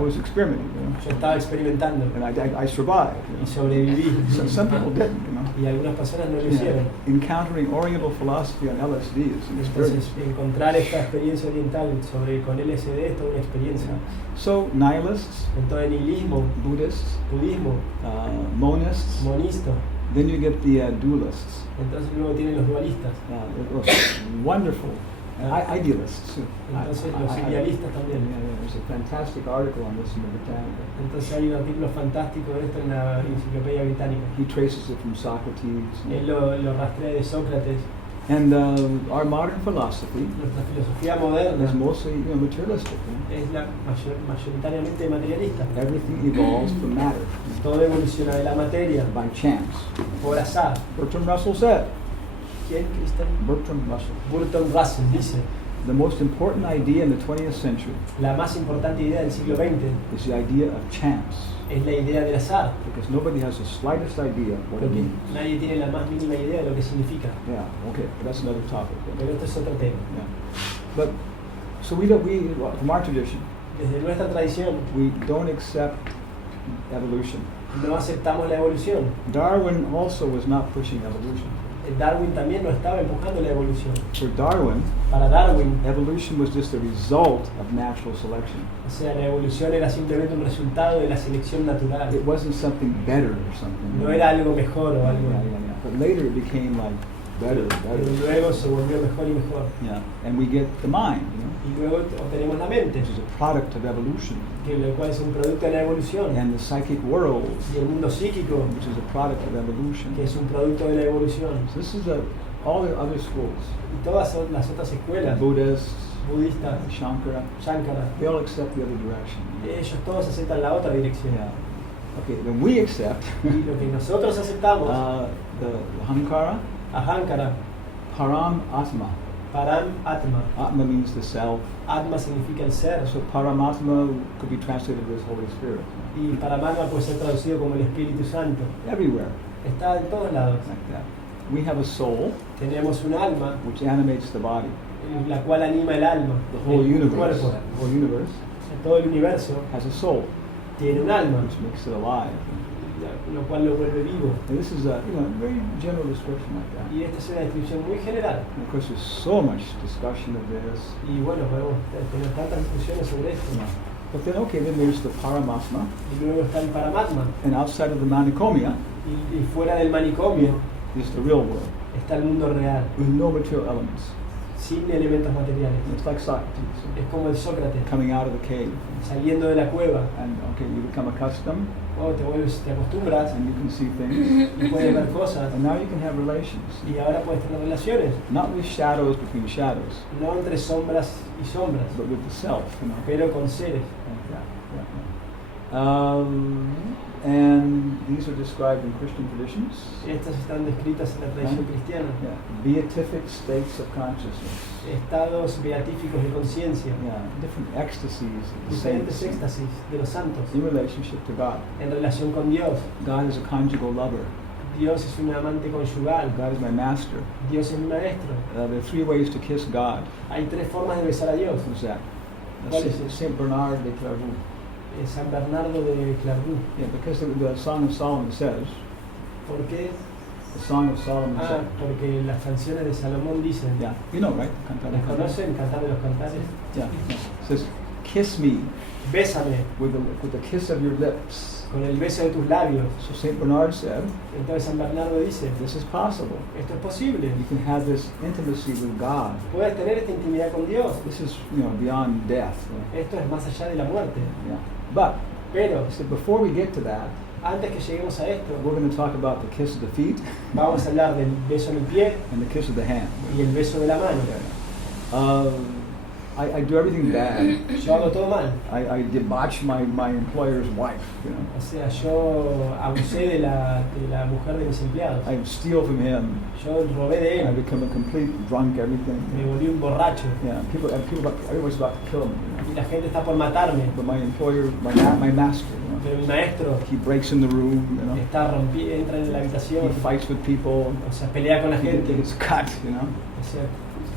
was experimenting, you know, Yo estaba experimentando and I survived. y sobreviví. Some people didn't, you know. Y algunas personas no lo hicieron. Encountering Oriental philosophy on LSD is an Entonces, experience. encontrar esta experiencia oriental con LSD es toda una experiencia. So nihilists, Entonces, nihilismo, Buddhists, budismo, monists. monisto. Then you get the dualists. Entonces luego tienen los dualistas. It was wonderful. And idealists too. Entonces los idealistas también. There's a fantastic article on this in the Britannica. Entonces hay un artículo fantástico de esto en la enciclopedia británica. He traces it from Socrates. Él lo rastrea de Sócrates. And our modern philosophy Nuestra filosofía moderna is mostly materialistic. es la mayoritariamente materialista. Everything evolves from matter Todo evoluciona de la materia by chance. por azar. Bertrand Russell said, ¿Quién, Cristian? Bertrand Russell, Burton Russell dice, the most important idea in the 20th century la más importante idea del siglo XX is the idea of chance, es la idea del azar. because nobody has the slightest idea what it Porque means. nadie tiene la más mínima idea de lo que significa. Yeah, okay, but that's another topic. Pero esto es otro tema. Yeah. But so we from our tradition, Desde nuestra tradición we don't accept evolution. no aceptamos la evolución. Darwin also was not pushing evolution. Darwin también no estaba empujando la evolución. For Darwin, Para Darwin, evolution was just a result of natural selection. o sea, la evolución era simplemente un resultado de la selección natural. It wasn't something better or something. No era algo mejor o algo. Yeah. But later it became like better. Pero luego se volvió mejor y mejor. Yeah. And we get the mind, Y luego obtenemos la mente, which is a product of evolution. lo cual es un producto de la evolución. And the psychic world, Y el mundo psíquico, which is a product of evolution. que es un producto de la evolución. So this is all the other schools, Y todas las otras the escuelas, Buddhists, budistas, Shankara, Shankara, they all accept the other direction. ellos todos aceptan la otra dirección. Yeah. Okay, then we accept Y lo que nosotros aceptamos, the Hankara, Ahankara, Param Atma. Param Atma. Atma means the self. Atma significa el ser. So Paramatma could be translated as Holy Spirit. Y Paramatma puede ser traducido como el Espíritu Santo. Everywhere, Está en todos lados. like that. We have a soul Tenemos un alma, which animates the body. la cual anima el alma, The whole el universe, cuerpo. the whole universe Todo el universo has a soul tiene un alma, which makes it alive. lo cual lo vuelve vivo. And this is a very general description like that. Y esta es una descripción muy general. And of course, there's so much discussion of this. Y bueno, podemos tener tantas discusiones sobre esto. Yeah. But then, okay, then there's the Paramatma, Y luego está el Paramatma. and outside of the manicomia Y fuera del manicomio is the real world está el mundo real, with no material elements. sin elementos materiales. And it's like Socrates Es como el Sócrates, coming out of the cave, saliendo de la cueva. and okay, you become accustomed, Te acostumbras and you can see things, y puedes ver cosas. and now you can have relations, Y ahora puedes tener relaciones, not with shadows between shadows, no entre sombras y sombras, but with the self, pero con seres. Like that. Yeah. And these are described in Christian traditions. Estas están descritas en la tradición cristiana. Yeah. Beatific states of consciousness. Estados beatíficos de conciencia, Yeah. Different ecstasies of the diferentes saints éxtasis de los santos in relationship to God. en relación con Dios. God is a conjugal lover. Dios es un amante conyugal. God is my master. Dios es mi maestro. There are 3 ways to kiss God. Hay 3 formas de besar a Dios. Who's that? ¿Cuál es ese? Saint Bernard de Clairvaux. San Bernardo de Clairvaux. Yeah, because the Song of Solomon says, ¿Por qué? the Song of Solomon says, Porque las canciones de Salomón dicen, yeah, you know, right? Cantar ¿las de Cantar. conocen? Cantar de los cantares. Yeah, yeah. It says, kiss me Bésame with the kiss of your lips. con el beso de tus labios. So Saint Bernard said, Entonces San Bernardo dice, this is possible. esto es posible. You can have this intimacy with God. Puedes tener esta intimidad con Dios. This is, beyond death. Esto es más allá de la muerte. Yeah. But Pero he said, before we get to that, antes que lleguemos a esto, we're going to talk about the kiss of the feet vamos a hablar del beso en el pie and the kiss of the hand. y el beso de la mano. I do everything bad. Yo hago todo mal. I debauch my employer's wife. O sea, yo abusé de la mujer de mis empleados. I steal from him. Yo robé de I él. become a complete drunk. Everything. Me volví un borracho. Yeah. Everybody's about to kill me. Y la gente está por matarme. But my employer, my master, Pero mi maestro he breaks in the room. entra en la He habitación. fights with people. O sea, pelea con la He gente. gets cut. O sea,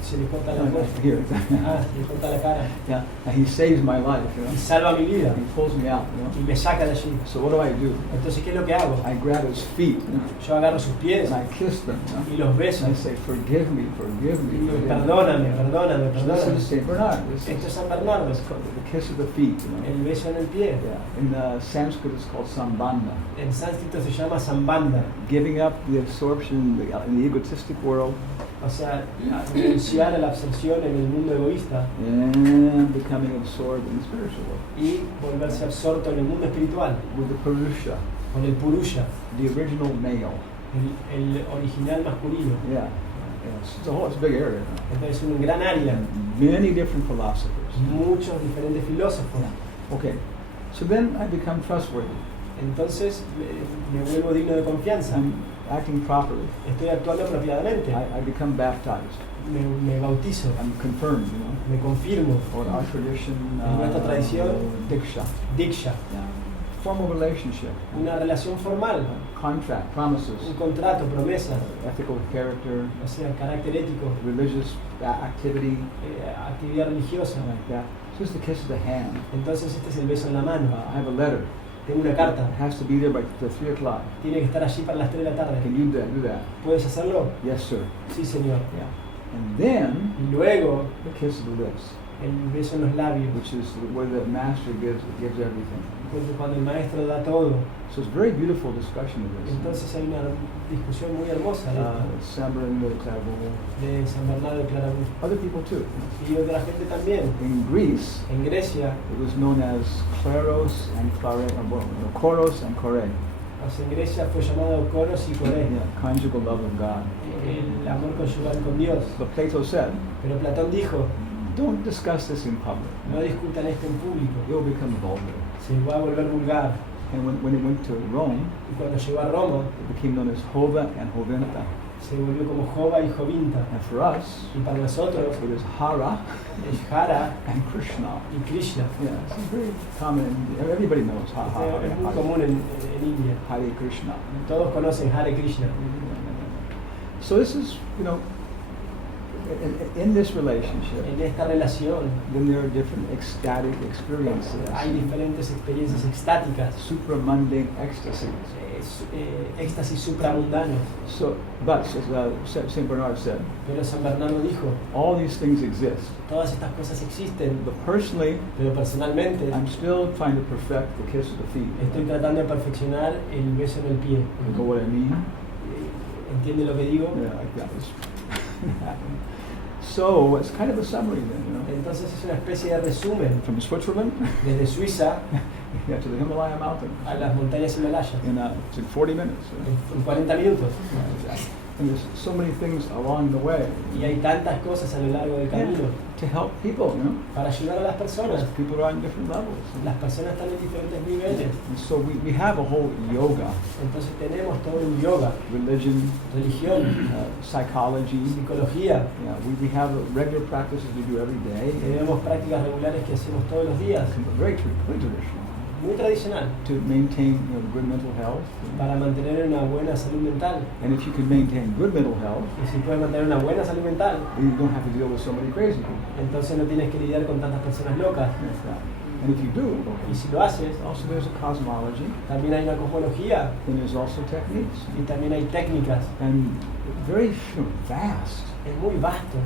Se le corta la cuello. Here. Se le corta la cara. Yeah, and he saves my life, you know. Y salva mi vida. He pulls me out, you Y know. me saca de allí. So what do? Entonces, ¿qué es lo que hago? I grab his feet, you know, Yo agarro sus pies and I kiss them, you know. y los beso. And I say, forgive me, forgive Y me. digo, forgive me." perdóname, perdóname, So this perdóname. is Saint Bernard. This Esto es is San Bernardo. it's called the kiss of the feet, you know. El beso en el pie. Yeah. In Sanskrit, it's called sambandha. En sánscrito se llama sambandha. Giving up the absorption in the egotistic world O sea, renunciar a la absorción en el mundo egoísta and becoming absorbed in the spiritual world y volverse absorto en el mundo espiritual, with the Purusha, con el purusha, the original male. el original masculino. Yeah. It's a big area. Entonces es un gran área, And many different philosophers. muchos diferentes filósofos. Okay. So then I become trustworthy. Entonces me vuelvo digno de confianza. I'm acting properly. Estoy actuando apropiadamente. I become baptized. Me bautizo, I'm confirmed, you know. me confirmo. Or our tradition, En nuestra tradición, diksha. diksha, Yeah. Formal relationship. una relación formal, Contract, promises, un contrato, promesas, ethical character, o sea, carácter ético, religious activity, actividad religiosa. something like that. So it's the kiss of the hand. Entonces este es el beso en la mano. I have a letter. Tengo una carta, It has to be there by 3 o'clock. tiene que estar allí para las 3 de la tarde. Can you do that? ¿Puedes hacerlo? Yes, sir. Sí, señor. Yeah. And then Y luego the kiss of the lips, el beso en los labios, which is where the master gives everything. cuando el maestro da todo. So it's a very beautiful discussion of this. Entonces hay una discusión muy hermosa de esto, San Bernardo de Clairvaux. de San Bernardo de Clairvaux. Other people too. Y otra gente también. In Greece, En Grecia, it was known as Kleros and Clare, Koros and Kore. o sea, en Grecia fue llamado Koros y Coré, Yeah, conjugal love of God. el amor conyugal con Dios. But Plato said, Pero Platón dijo, don't discuss this in public. no discutan esto en público, It will become vulgar. se va a volver vulgar. And when it went to Rome, Y cuando llegó a Roma, it became known as Hova and Hovinta. se volvió como Jova y Jovinta. And for us, Y para nosotros it is Hara es Hara and Krishna. y Krishna. Yeah, it's very common. Everybody knows Es muy común en India. Hare Krishna. Todos conocen Hare Krishna. So this is, you know, in this relationship, En esta relación then there are different ecstatic experiences, hay diferentes experiencias extáticas, supramundane ecstasies. éxtasis supramundanos. So, but as Saint Bernard said, Pero San Bernardo dijo, all these things exist. todas estas cosas existen, But personally, pero personalmente I'm still trying to perfect the kiss of the feet. estoy tratando de perfeccionar el beso en el pie. You know what I mean? ¿Entiende lo que digo? Yeah, like that was So it's kind of a summary then, you know. Entonces es una especie de resumen From Switzerland desde Suiza yeah, to the Himalaya mountains. a las montañas Himalayas It's in 40 minutes. en 40 minutos. And there's so many things along the way. Y hay tantas cosas a lo largo del camino To help people, you know. para ayudar a las personas. Because people are on different levels. Las personas están en diferentes niveles. And so we have a whole yoga, Entonces tenemos todo un yoga, religion, religión, psychology. psicología. Yeah, we have regular practices we do every day. Tenemos prácticas regulares que hacemos todos los días. Very traditional. Muy tradicional. To maintain good mental health. Para mantener una buena salud mental. And if you can maintain good mental health, Y si puedes mantener una buena salud mental, then you don't have to deal with so many crazy people. entonces no tienes que lidiar con tantas personas locas. And if you do, Y si lo haces, also there's a cosmology, también hay una cosmología and there's also techniques. y también hay técnicas. And very vast, Es muy vasto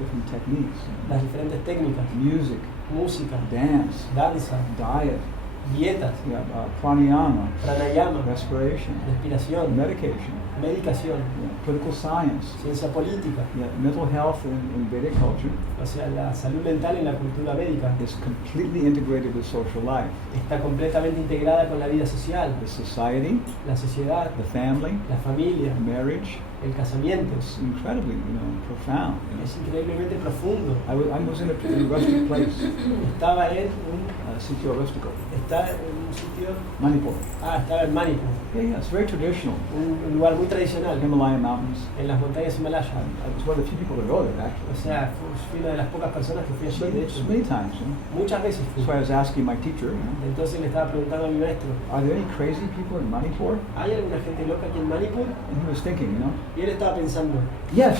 different techniques. las diferentes técnicas. Music, Música, dance, danza, diet, dietas, pranayama, pranayama, respiration, respiración, medication, medicación, political science, ciencia política. mental health in Vedic culture O sea, la salud mental en la cultura védica is completely integrated with social life. está completamente integrada con la vida social, The society, la sociedad, the family, la familia, marriage, el casamiento. it's incredibly, profound. Es increíblemente profundo. I was in a rustic place, Estaba en sitio rustico, está en un sitio, Manipur. estaba en Manipur, Yeah, it's very traditional. un lugar muy muy tradicional, Himalayan mountains. en las montañas himalayas. I was one of the few people to go there, actually. O sea, fui una de las pocas personas que fui allí, de hecho. Many times. Muchas veces fui. That's why I was asking my teacher, Entonces le estaba preguntando a mi maestro, are there any crazy people in Manipur? ¿hay alguna gente loca aquí en Manipur? And he was thinking, Y él estaba pensando, yes,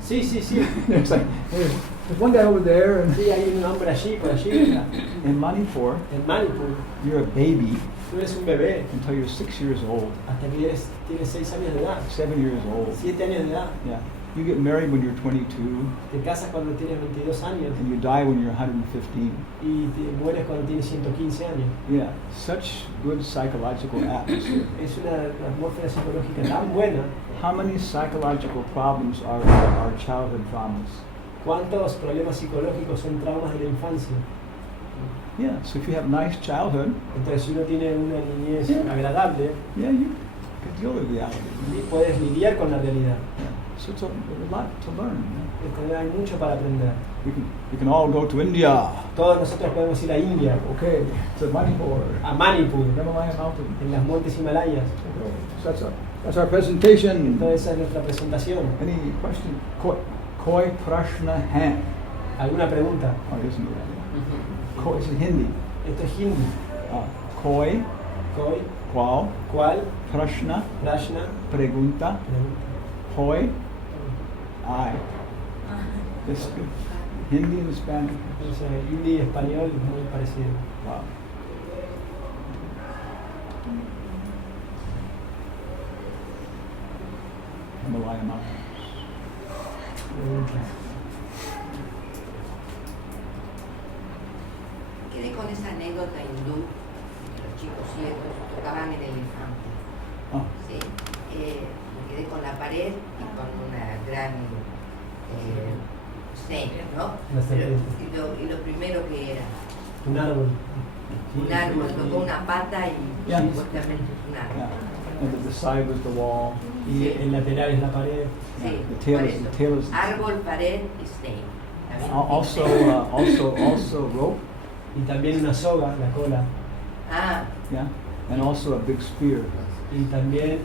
sí, sí, sí. It's like, there's one guy over there, and Sí, hay un hombre allí, por allí. in Manipur, En Manipur, you're a baby tú eres un bebé until you're 6 years old, hasta que tienes 6 años de edad, 7 years old. 7 años de edad. Yeah. You get married when you're 22, Te casas cuando tienes 22 años and you die when you're 115. y te mueres cuando tienes 115 años. Yeah, such good psychological atmosphere. Es una atmósfera psicológica tan buena. How many psychological problems are childhood traumas? ¿Cuántos problemas psicológicos son traumas de la infancia? Yeah, so if you have nice childhood, Entonces, si uno tiene una niñez Yeah. agradable, yeah, you can deal with reality. y puedes lidiar con la realidad. Yeah. So it's a lot to learn. Hay mucho para aprender. We can all go to India. Todos nosotros podemos ir a India, Okay, to Manipur, a Manipur, Himalayan mountains. en las montes Himalayas. So that's our presentation. Entonces, esa es nuestra presentación. Any question? Koi prashna hai. ¿Alguna pregunta? Oh, isn't it? Koi is Hindi. Esto es hindi. Koi, Koi, qual, ¿cuál? prashna, Prashna, pregunta, pregunta. Hoy, I. It's good. Hindi and Spanish. O sea, hindi y español es muy parecido. Wow. Himalayan mountains. Pregunta. Quedé con esa anécdota hindú, que los chicos ciegos tocaban el elefante. Oh, ¿Sí? Me quedé con la pared y con una gran seña, ¿no? Una Pero, serpiente. y lo primero que era, Un árbol. un árbol, tocó una pata y Yeah. supuestamente es un árbol. yeah. And the side was the wall. Y el lateral es la pared. Sí, The tail por is- eso. the tail is- Árbol, pared y snake. También Also rope. Y también una soga, la cola. Ah, Yeah. And also a big spear. Y también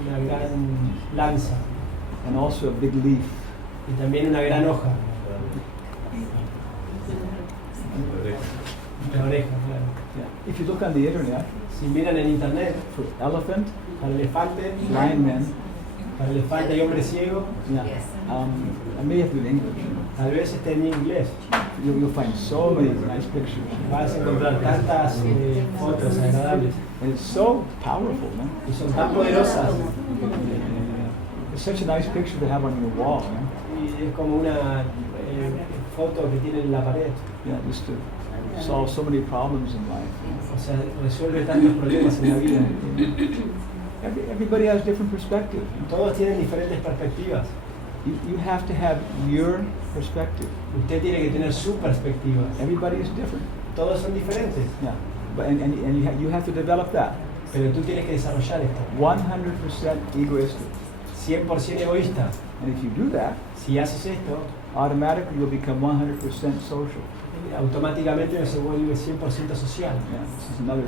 una gran lanza. And also a big leaf. Y también una gran hoja. La oreja, claro. Yeah. If you look on the internet, Si miran en internet, for elephant, para elefante, blind men, y hombre ciego, yeah. yes. I may have to do it in English. tal vez esté en inglés. You'll find so many nice pictures. Vas a encontrar tantas fotos agradables And it's so powerful, man. y son tan poderosas. It's such a nice picture to have on your wall, man. Y es como una foto que tiene en la pared. Yeah, just to solve so many problems in life. O sea, resuelve tantos problemas en la vida. Everybody has different perspective. Todos tienen diferentes perspectivas. You have to have your perspective. Usted tiene que tener su perspectiva. Everybody is different. Todos son diferentes. Yeah, but and you have to develop that. Pero tú tienes que desarrollar esto. 100% egoistic. 100% egoísta. And if you do that, Si haces esto, automatically you'll become 100% social. automáticamente uno se vuelve 100% social. Yeah, this is another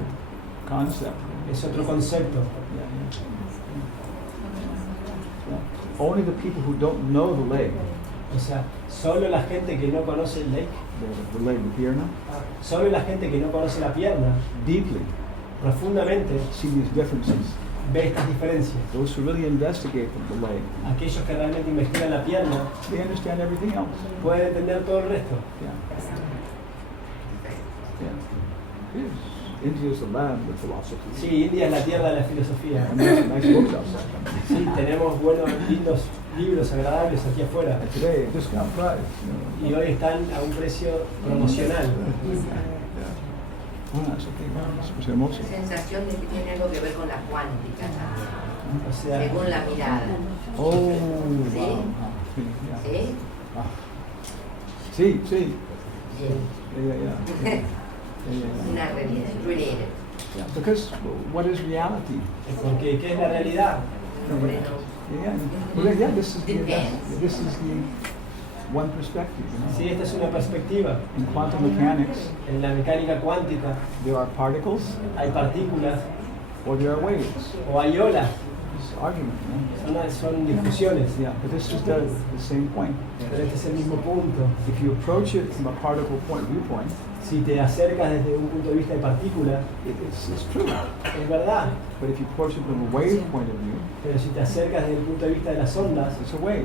concept. Es otro concepto. Yeah. Only the people who don't know the leg, O sea, solo la gente que no conoce el leg, the leg, the pierna, solo la gente que no conoce la pierna, deeply profundamente see these differences. ve estas diferencias. Those who really investigate the leg, Aquellos que realmente investigan la pierna they understand everything else. pueden entender todo el resto. Yeah. Yeah. It is. India is the land of philosophy. Sí, India es la tierra de la filosofía. And there's some nice books outside. Sí, tenemos buenos, lindos libros agradables aquí afuera. And today, discount price. Y hoy están a un precio promocional. It's okay, es hermoso. La sensación de que tiene algo que ver con la cuántica también, O sea, según la mirada. Oh, Sí. wow. Sí, yeah. ¿Sí? Ah. Sí, sí. Bien. Yeah. Una realidad, related. Yeah, because what is reality? porque ¿qué es la realidad? Yeah, this is the one perspective. Sí, esta es una perspectiva. In quantum mechanics, En la mecánica cuántica there are particles hay partículas or there are waves. o hay olas. It's argument, no? Son discusiones. Yeah, but this is the same point. Pero este es el mismo punto. If you approach it from a particle viewpoint, Si te acercas desde un punto de vista de partícula, it's true. es verdad. But if you approach it from a wave point of view, Pero si te acercas desde el punto de vista de las ondas, it's a wave.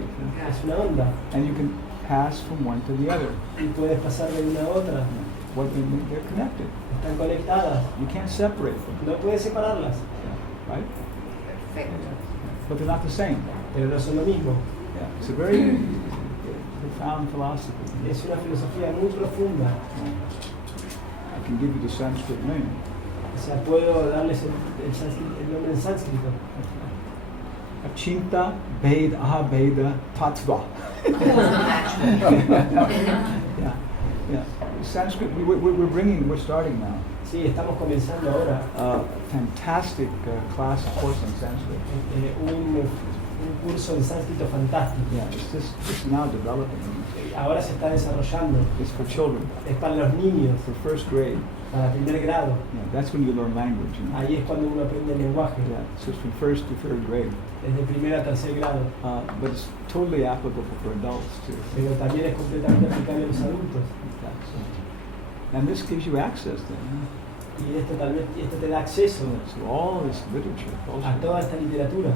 es una onda. And you can pass from one to the other. Y puedes pasar de una a otra. What they're connected. Están conectadas. You can't separate them, No puedes separarlas. right? Perfecto. But they're not the same. Pero no son lo mismo. Yeah. It's a very profound philosophy. Es una filosofía muy profunda. I can give you the Sanskrit name. O sea, puedo darles el nombre en sánscrito. Achinta Beda Abeda Tattva. Yeah, yeah. Sanskrit, we're starting now. Sí, estamos comenzando ahora Fantastic class course on Sanskrit. un curso de sánscrito fantástico. Yeah, it's just now developing. Ahora se está desarrollando. It's for children, Es para los niños, for first grade. para primer grado. Yeah, that's when you learn language. You know? Ahí es cuando uno aprende el lenguaje, Yeah, so it's from first to third grade. desde primer a tercer grado. But it's totally applicable for adults too. Pero también es completamente aplicable a los adultos. Yeah, so. And this gives you access then. Y esto te da acceso So all this literature, a toda esta literatura.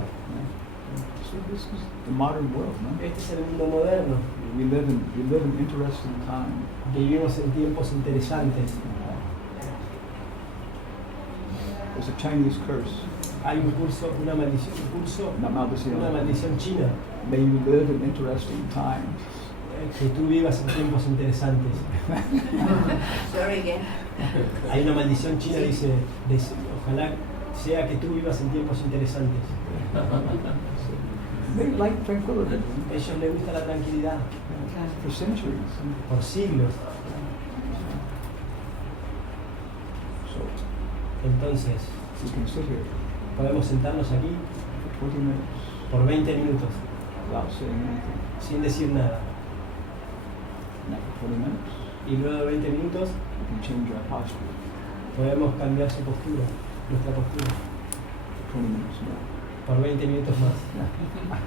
So this is the modern world, no? Este es el mundo moderno. We live in interesting times. Vivimos en tiempos interesantes. There's a Chinese curse. Hay una maldición Maldición. china. May you live in interesting times. Que tú vivas en tiempos interesantes. Sorry again. Hay una maldición china, dice, ojalá sea que tú vivas en tiempos interesantes. They like tranquility. A ellos les gusta la tranquilidad. For centuries. Por siglos. So Entonces, we can sit here podemos sentarnos aquí for 20 minutes por 20 minutos without saying anything. sin decir nada. And after 20 minutes, Y luego de 20 minutos we can change our posture. podemos cambiar su postura, nuestra postura, 20 minutes more. por 20 minutos más. Yeah.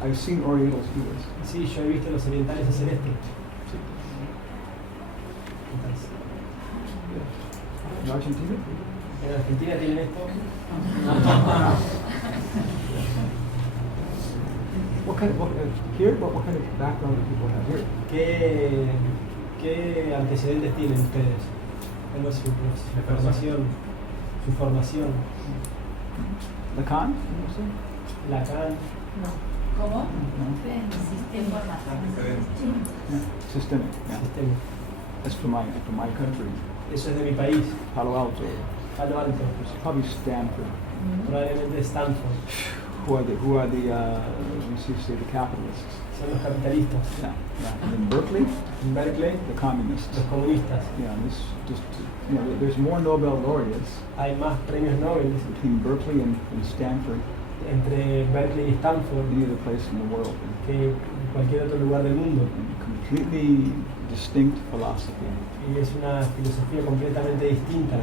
I've seen Orientals do this. Sí, yo he visto a los orientales hacer esto. Entonces, In Argentina? en Argentina tienen esto. What kind of background do people have here? ¿Qué antecedentes tienen ustedes? ¿Cuál es su formación? Lacan? Lacan. No. ¿Cómo? No. Sistema. Yeah. Systemic. Yeah. Sistema. That's from my country, Eso es de mi país, Palo Alto. Palo Alto, It's probably Stanford. probablemente Stanford. Who are the capitalists? Son los capitalistas. Yeah, yeah. And in Berkeley, En Berkeley, the communists. los comunistas. Yeah, and this just there's more Nobel laureates Hay más premios Nobel between Berkeley and Stanford entre Berkeley y Stanford than any other place in the world. que cualquier otro lugar del mundo. Completely distinct philosophy. Y es una filosofía completamente distinta.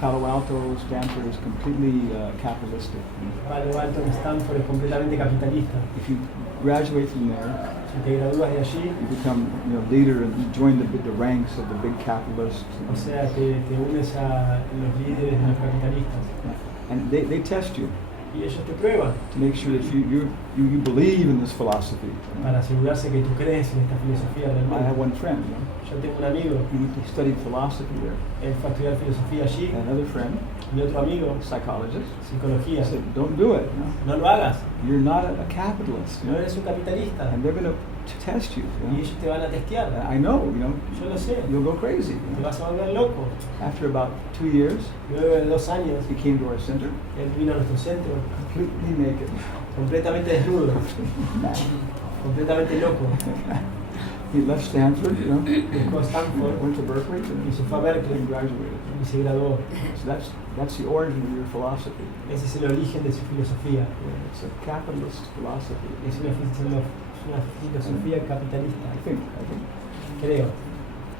Palo Alto, Stanford is completely capitalistic. Palo Alto en Stanford es completamente capitalista. If you graduate from there, Si te gradúas de allí, you become leader and you join the ranks of the big capitalists. o sea, te unes a los líderes de los capitalistas. And they test you Y ellos te prueban to make sure that you believe in this philosophy. para asegurarse que tú crees en esta filosofía I have realmente. one friend, Yo tengo un amigo, he studied philosophy there. él fue a estudiar filosofía allí, And another friend, y otro amigo, psychologist, psicología. said, don't do it. No lo hagas, You're not a capitalist. no eres un capitalista. And they're going to test you. Y ellos te van a testear. I know, Yo lo sé, you'll go crazy. te vas a volver loco. After about 2 years, Luego de 2 años, he came to our center, él vino a nuestro centro, completely naked. completamente desnudo, completamente loco. He left Stanford, Dejó Stanford went to Berkeley, y se fue a Berkeley and graduated. y se graduó. So that's the origin of your philosophy. Ese es el origen de su filosofía. It's a capitalist philosophy. Es una filosofía capitalista, I think. creo.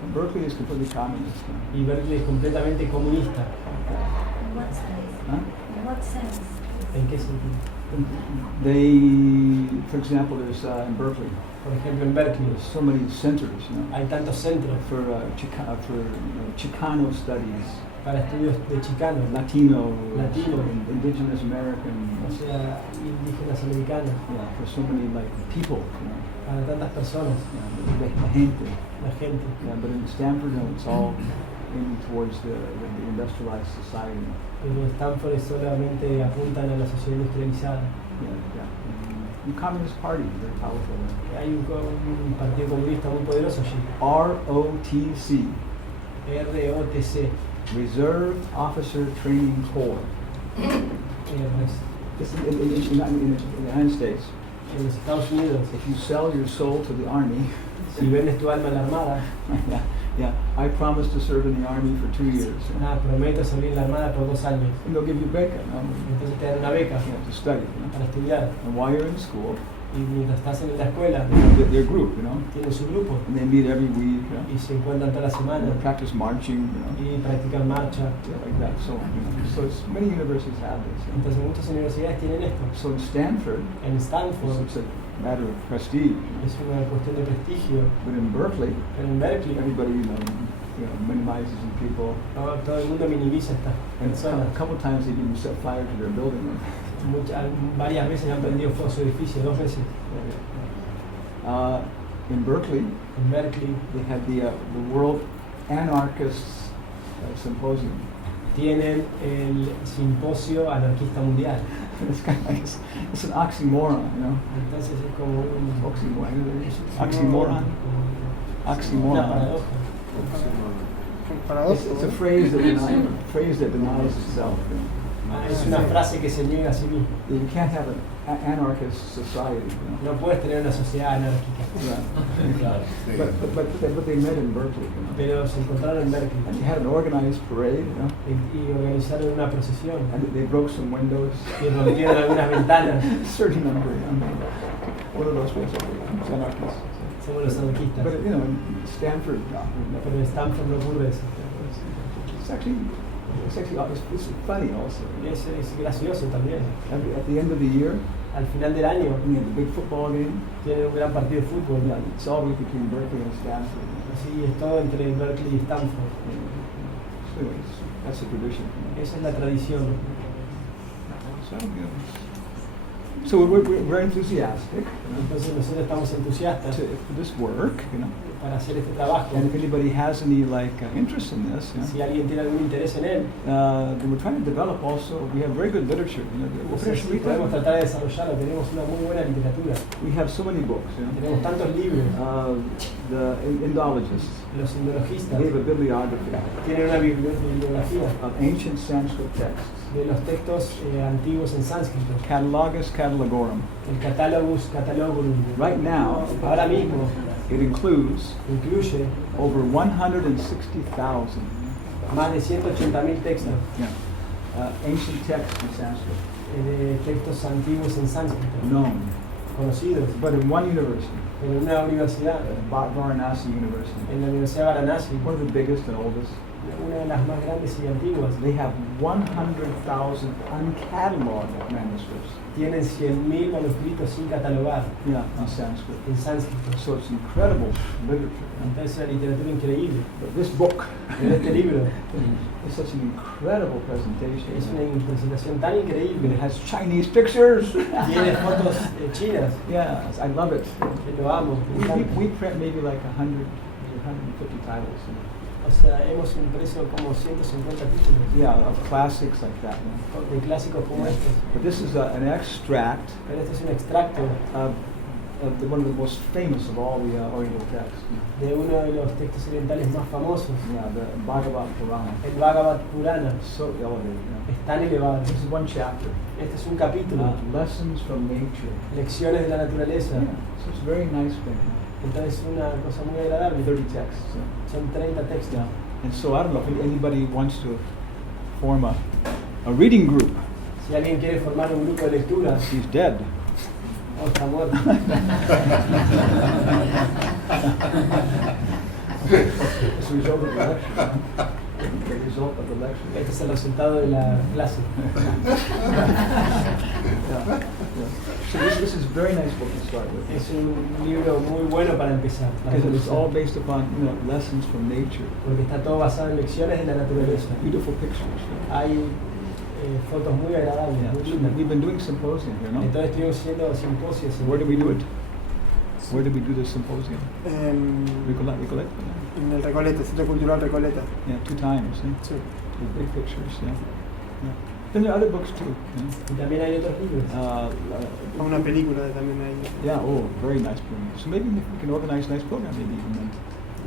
And Berkeley is completely communist. Y Berkeley es completamente comunista. In what sense? Huh? In what sense? ¿En qué sentido? They, for example, there's in Berkeley, Por ejemplo, en Berkeley there's so many centers, hay tantos centros for Chicano studies, para estudios de chicanos, Latino, Latino. indigenous American, o sea, indígenas americanos, yeah, for so many like people, para tantas personas, la gente. la gente. Yeah, but in Stanford, no, it's all aiming towards the industrialized society. En Stanford solamente apuntan a la sociedad industrializada. Yeah. The Communist Party, very powerful. Hay un partido comunista muy poderoso allí, ROTC, ROTC. Reserve Officer Training Corps. It's in the United States. En los Estados Unidos, If you sell your soul to the army, si vendes tu alma a la armada, yeah, I promise to serve in the army for 2 years. prometo servir en la armada por 2 años. And they'll give you beca, Entonces te dan una beca to study. para estudiar. And while you're in school, Y mientras estás en la escuela, they have their group, tienen su grupo and they meet every week, y se encuentran toda la and semana they practice marching, y practican marcha. like that. So, so it's, many universities have this. Entonces muchas universidades tienen esto. So in Stanford, En Stanford it's a matter of prestige, es una cuestión de prestigio, but in Berkeley, pero en Berkeley everybody minimizes the people. todo el mundo minimiza estas And personas. a couple times they've even set fire to their building. Varias veces han prendido fuego a su edificio, 2 veces. In Berkeley, En Berkeley they had the World Anarchists Symposium. tienen el simposio anarquista mundial. It's kind of like it's an oxymoron, Entonces es como un Oxymoron. una Oxymoron. paradoja. It's a phrase that denies itself. Es una frase que se niega a sí misma. You can't have an anarchist society. No puedes tener una sociedad anárquica. Yeah. But they met in Berkeley. Pero se encontraron en Berkeley And they had an organized parade, y organizaron una procesión and they broke some windows. y rompieron algunas ventanas. A certain number, one of those basically, anarchists. Somos los anarquistas. But in Stanford, Pero en Stanford no ocurre eso. it's funny also. Es gracioso también. At the end of the year, Al final del año we have the big football game. tienen un gran partido de fútbol. Yeah, it's always between Berkeley and Stanford. Sí, es todo entre Berkeley y Stanford. So anyways, that's the tradition. Esa es la tradición. So we're enthusiastic Entonces nosotros estamos entusiastas for this work, para hacer este trabajo. and if anybody has any interest in this, Si alguien tiene algún interés en él, then we're trying to develop also. We have very good literature. sí, podemos tratar de desarrollarlo. Tenemos una muy buena literatura. We have so many books. Tenemos tantos libros. The Indologists, Los indologistas they have a bibliography tienen una bibliografía of ancient Sanskrit texts. de los textos antiguos en sánscrito. Catalogus Catalogorum. El Catalogus Catalogorum. Right now, Ahora mismo it includes incluye over 160,000 más de 180.000 textos, ancient texts in Sanskrit de textos antiguos en sánscrito, known. conocidos, But in one university, en una universidad, Varanasi University, en la Universidad de Varanasi, one of the biggest and oldest, una de las más grandes y antiguas, they have 100,000 uncatalogued manuscripts. tienen 100.000 manuscritos sin catalogar Yeah, in Sanskrit. en sánscrito. So it's incredible literature. Entonces es una literatura increíble. But this book Pero este libro is such an incredible presentation. es una presentación tan It increíble. has Chinese pictures. Tiene fotos chinas, Yeah, I love it. que lo amo. me encanta. We print maybe like 100, 150 titles. O sea, hemos impreso como 150 títulos Yeah, of classics like that. de clásicos como estos. But this is an extract Pero este es un extracto of one of the most famous of all the Oriental texts. de uno de los textos orientales más famosos, Yeah, the Bhagavad Purana. el Bhagavad Purana. So elevated. Es tan elevado. This is one chapter. Este es un capítulo, Lessons from Nature. lecciones de la naturaleza. Yeah, so it's a very nice thing. Entonces es una cosa muy agradable. 30 texts. Son 30 textos. Yeah. And so I don't know if anybody wants to form a reading group. Si alguien quiere formar un grupo de lectura, He's dead. o está muerto. As a result of the election. the result of the lecture. Este es el resultado de la clase. Yeah. So this is a very nice book to start with. Es un libro muy bueno para empezar. Because it's all based upon lessons from nature. Porque está todo basado en lecciones de la naturaleza. Beautiful pictures. Hay fotos muy agradables, Yeah. muy So lindas. we've been doing symposium here, no? Entonces estuvimos haciendo simposios. Where did we do it? Where did we do this symposium? Recoleta? En el Recoleta, Centro Cultural Recoleta. Yeah, 2 times. Sí. With big pictures. Yeah. Then there are other books too. Y también hay otros libros. Una película también hay. Yeah. Oh, very nice program. So maybe we can organize a nice program. Maybe even then.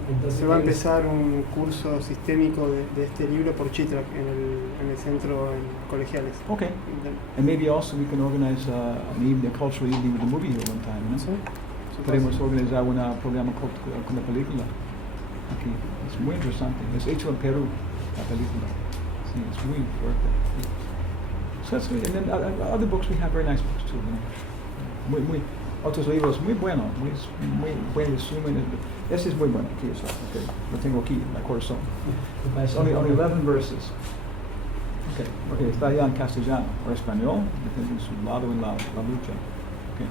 Entonces, Se va a empezar un curso sistémico de este libro por Chitrak en el centro en colegiales. Okay. And maybe also we can organize an evening, a cultural evening with a movie here one time. ¿No? Sí. Podemos organizar un programa con la película. Aquí. Es muy interesante. Es hecho en Perú, la película. Sí, es muy fuerte. So that's good. And then other books, we have very nice books too. Otros libros muy buenos, muy buen resumen. Ese es muy bueno. Aquí está. Okay. Lo tengo aquí en el corazón. Only 11 verses. Okay, está ya en castellano o español, depende de su lado en la lucha. Okay.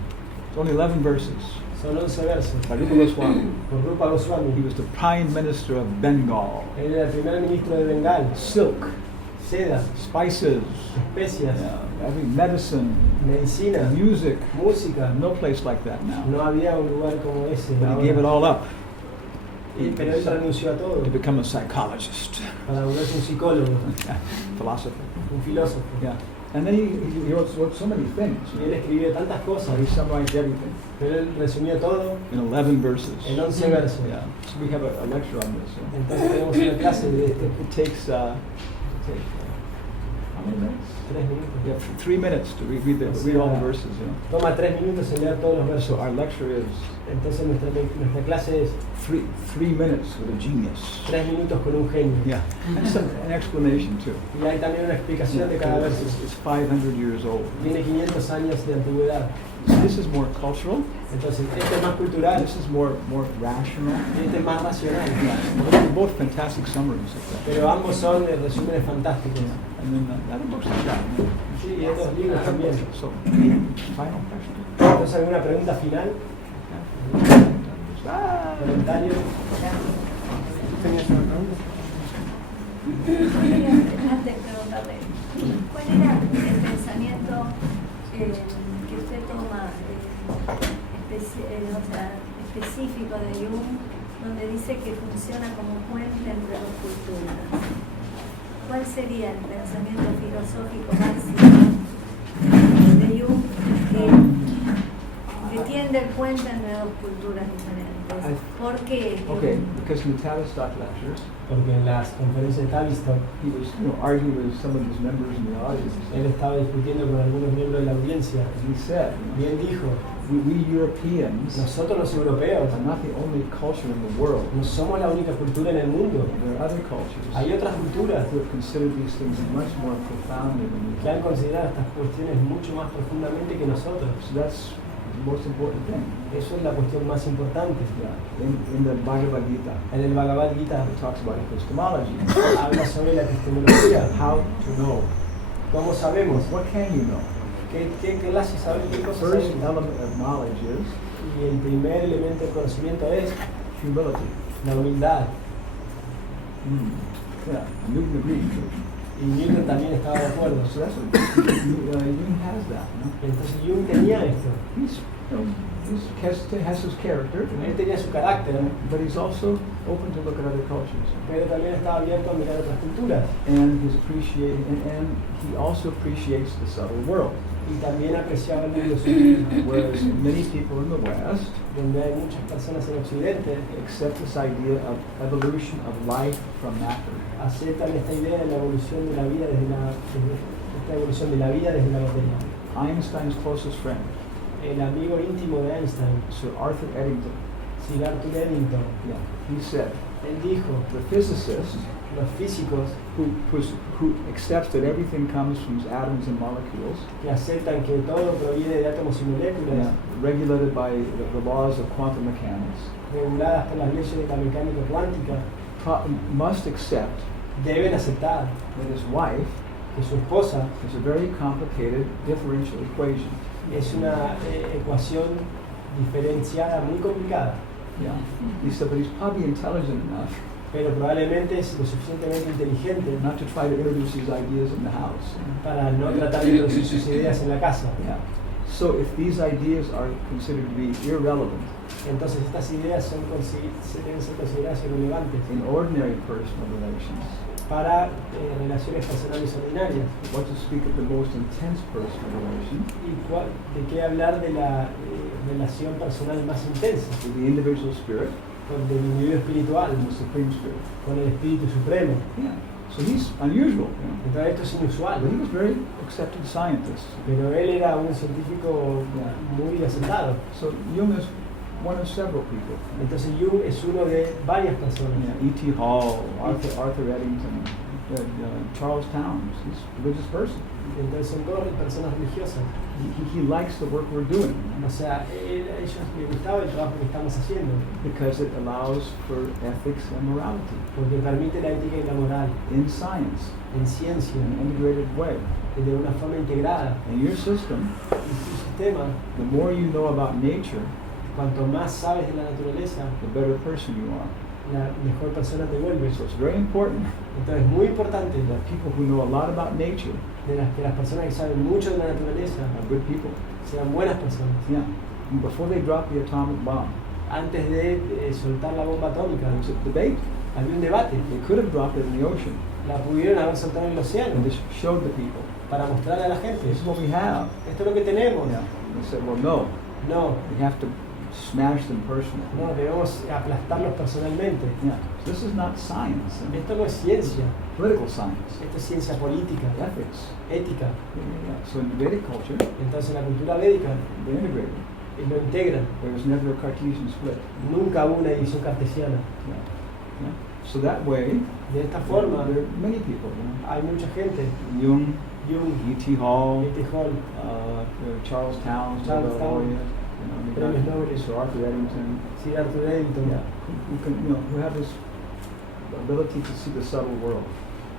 It's only 11 verses. Son 11 versos. By Rupa Goswami. Por Rupa Goswami. He was the Prime Minister of Bengal. Él era el primer ministro de Bengal. Silk, Seda, spices, especias, every medicine, medicina, music. música. No place like that now. No había un lugar como ese. But he gave it all up Pero él renunció a todo to become a psychologist, para volverse un psicólogo, philosopher. un filósofo. Yeah. And then he wrote so many things. Y él escribió tantas cosas, He summarized everything pero él resumió todo in 11 verses. en 11 versos. Yeah. So we have a lecture on this. Entonces tenemos una clase de It takes how many minutes? 3 minutos. Yeah, 3 minutes to read all the verses. Toma 3 minutos en leer todos los versos. So our lecture is Entonces nuestra clase es 3 minutes with a genius. 3 minutos con un genio. Yeah, and some, an explanation too. Y hay también una explicación de cada verso. It's 500 years old. Tiene 500 años de antigüedad. So this is more cultural. Entonces, este es más cultural, This is more rational. este es más racional. They're both fantastic summaries of that. Pero ambos son resúmenes fantásticos. And then the other books like that. Sí, y estos libros también. So, final question. Entonces, ¿alguna pregunta final? ¿Comentario? ¿Tenías una pregunta? Antes de preguntarle, ¿cuál era el pensamiento que usted toma específico de Jung, donde dice que funciona como puente entre dos culturas? ¿Cuál sería el pensamiento filosófico máximo de Jung que tiende el puente entre dos culturas diferentes? ¿Por qué? Okay, because in the Tavistock lectures, Porque en las conferencias de Tavistock, he was arguing with some of his members in the audience. él estaba discutiendo con algunos miembros de la audiencia. As he said, Y él dijo, we Europeans nosotros los europeos are not the only culture in the world. no somos la única cultura en el mundo. There are other cultures Hay otras culturas who have considered these things much more profoundly than we que han have. considerado estas cuestiones mucho más profundamente que nosotros. So that's the most important thing. Eso es la cuestión más importante. Yeah. In the Bhagavad Gita, En el Bhagavad Gita it talks about epistemology. habla sobre la epistemología. How to know. ¿Cómo sabemos? What can you know? ¿Qué clase sabemos? ¿Qué The cosas first sabemos? element of knowledge is Y el primer elemento del conocimiento es humility. la humildad. Yeah, Newton agreed. Y Newton también estaba de acuerdo. So that's what Jung has that. Entonces Jung tenía esto. He's has his character, Él tenía su carácter, but he's also open to look at other cultures. pero también estaba abierto a mirar otras culturas. And and he also appreciates the subtle world. Y también apreciaba el mundo sutil, Whereas many people in the West donde hay muchas personas en Occidente accept this idea of evolution of life from matter. aceptan esta idea de la evolución de la vida desde la materia. Einstein's closest friend, El amigo íntimo de Einstein, Sir Arthur Eddington, Sir Arthur Eddington, he said, él dijo, the physicist los físicos who accepts that everything comes from atoms and molecules, que aceptan que todo proviene de átomos y moléculas regulated by the laws of quantum mechanics, reguladas por las leyes de la mecánica cuántica, must accept deben aceptar that his wife que su esposa is a very complicated differential equation. es una ecuación diferenciada muy complicada, Yeah. He said, but he's probably intelligent enough pero probablemente es lo suficientemente inteligente not to try to introduce these ideas in the house. para no tratar de introducir sus ideas en la casa. Yeah. So if these ideas are considered to be irrelevant Entonces estas ideas deben ser consideradas irrelevantes in ordinary personal relations, para relaciones personales ordinarias. what to speak of the most intense personal relation ¿Y de qué hablar de la relación personal más intensa? with the individual spirit Con el individuo espiritual, and the supreme spirit? con el espíritu supremo. Yeah. So he's unusual, Entonces esto es inusual, but he was a very accepted scientist. pero él era un científico muy aceptado. So Jung is one of several people. Entonces Jung es uno de varias personas. Yeah, E.T. Hall, Arthur Eddington, Charles Towns. He's a religious person. Entonces son todas personas religiosas. He likes the work we're doing O sea, a ellos les gustaba el trabajo que estamos haciendo, because it allows for ethics and morality porque permite la ética y la moral in science en in ciencia, an integrated way. de una forma integrada. And your system, Y su sistema, the more you know about nature, cuanto más sabes de la naturaleza, the better person you are. la mejor persona te vuelves. So it's very important Entonces es muy importante that people who know a lot about nature que las personas que saben mucho de la naturaleza are good people. sean buenas personas. Yeah. And before they drop the atomic bomb, Antes de soltar la bomba atómica, there was a debate. había un debate. They could have dropped it in the ocean La pudieron haber soltado en el océano and just showed the people, para mostrarle a la gente. this is what we have. Esto es lo que tenemos. Yeah. They said, well, no, No, we have to smash them personally. no, debemos aplastarlos personalmente. Yeah. So this is not science, Esto no es ciencia, political science, esto es ciencia política, ethics. ética. Yeah. So in the Vedic culture, Entonces en la cultura védica they integrated. lo integran. There was never a Cartesian split. Nunca hubo una división cartesiana. Yeah. Yeah. So that way, De esta forma there are many people. hay mucha gente. Jung, Jung, E.T. Hall, E.T. Hall, Charles Towns, Charles Towns, premios Nobel, so Arthur Eddington, Sir Arthur Eddington, yeah, who can, who have this ability to see the subtle world.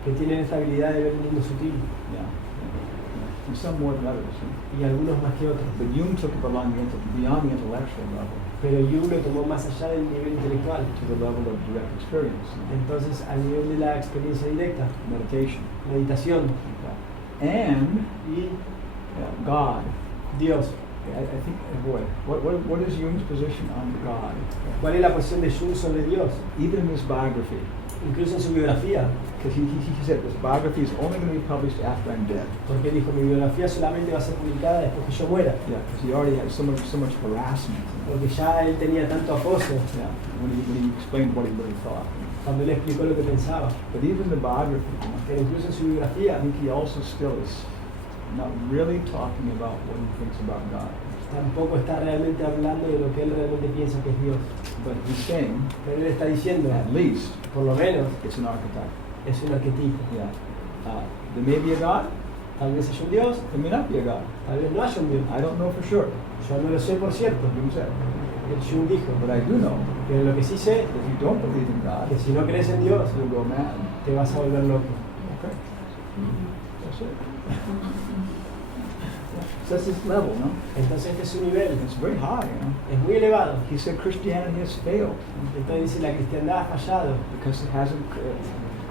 que tienen esta habilidad de ver el mundo sutil, Yeah. Yeah. And some more than others. y algunos más que otros. But Jung took it beyond the intellectual level Pero Jung lo tomó más allá del nivel intelectual, to the level of direct experience, entonces al nivel de la experiencia directa, meditation, meditación and y God. Dios. I think, boy, what is Jung's position on God? ¿Cuál es la posición de Jung sobre Dios? Even in his biography, Incluso en su biografía, because he said this biography is only going to be published after I'm dead. porque dijo mi biografía solamente va a ser publicada después que yo muera, Yeah, because he already had so much harassment. porque ya él tenía tanto acoso Yeah, when he explained what he really thought. cuando él explicó lo que pensaba. But even the biography, Pero incluso en su I biografía think he also still is not really talking about what he thinks about God. tampoco está realmente hablando de lo que él realmente piensa que es Dios. But he's saying, Pero él está diciendo, at least, por lo menos, it's an archetype. es un arquetipo. Yeah. There may be a God, Tal vez haya un Dios, there may not be a God. tal vez no haya un Dios. I don't know for sure. Yo no lo sé por cierto. Jung said. El Jung dijo. But I do know Pero lo que sí sé that if you don't believe in God, es que si no crees en Dios, you'll go mad. te vas a volver loco. Okay. That's it. So that's his level, no? Entonces este es su nivel. It's very high, Es muy elevado. He said Christianity has failed Entonces dice la cristiandad ha fallado because it hasn't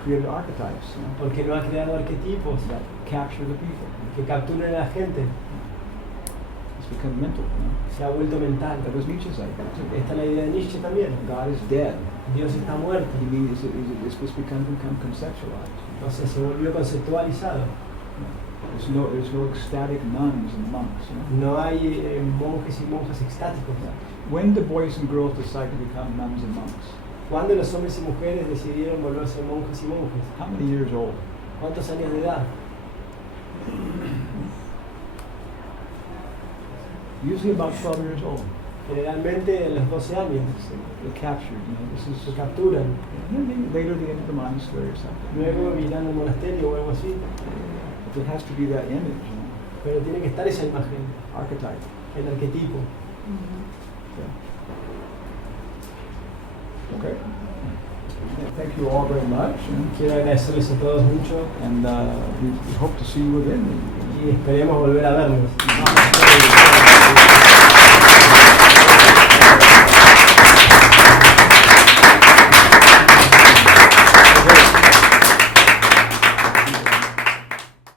created archetypes porque no ha creado arquetipos that capture the people. que capturen a la gente. It's become mental. Se ha vuelto mental. That was Nietzsche's idea too. Esta es la idea de Nietzsche también. God is dead. Dios está muerto. He means it's become conceptualized. Entonces se volvió conceptualizado. There's no ecstatic nuns and monks. No hay monjes y monjas extáticos. When do boys and girls decide to become nuns and monks? ¿Cuándo los hombres y mujeres decidieron volverse monjes y monjes? How many years old? ¿Cuántos años de edad? Usually about 12 years old. Generalmente a los 12 años. They're captured. This is Se capturan. maybe later they enter the monastery or something. Luego irán al monasterio o algo así. But there has to be that image, Pero tiene que estar esa imagen, archetype. el arquetipo. Okay. thank you all very much. Quiero agradecerles a todos mucho And we hope to see you again. y esperemos volver a vernos.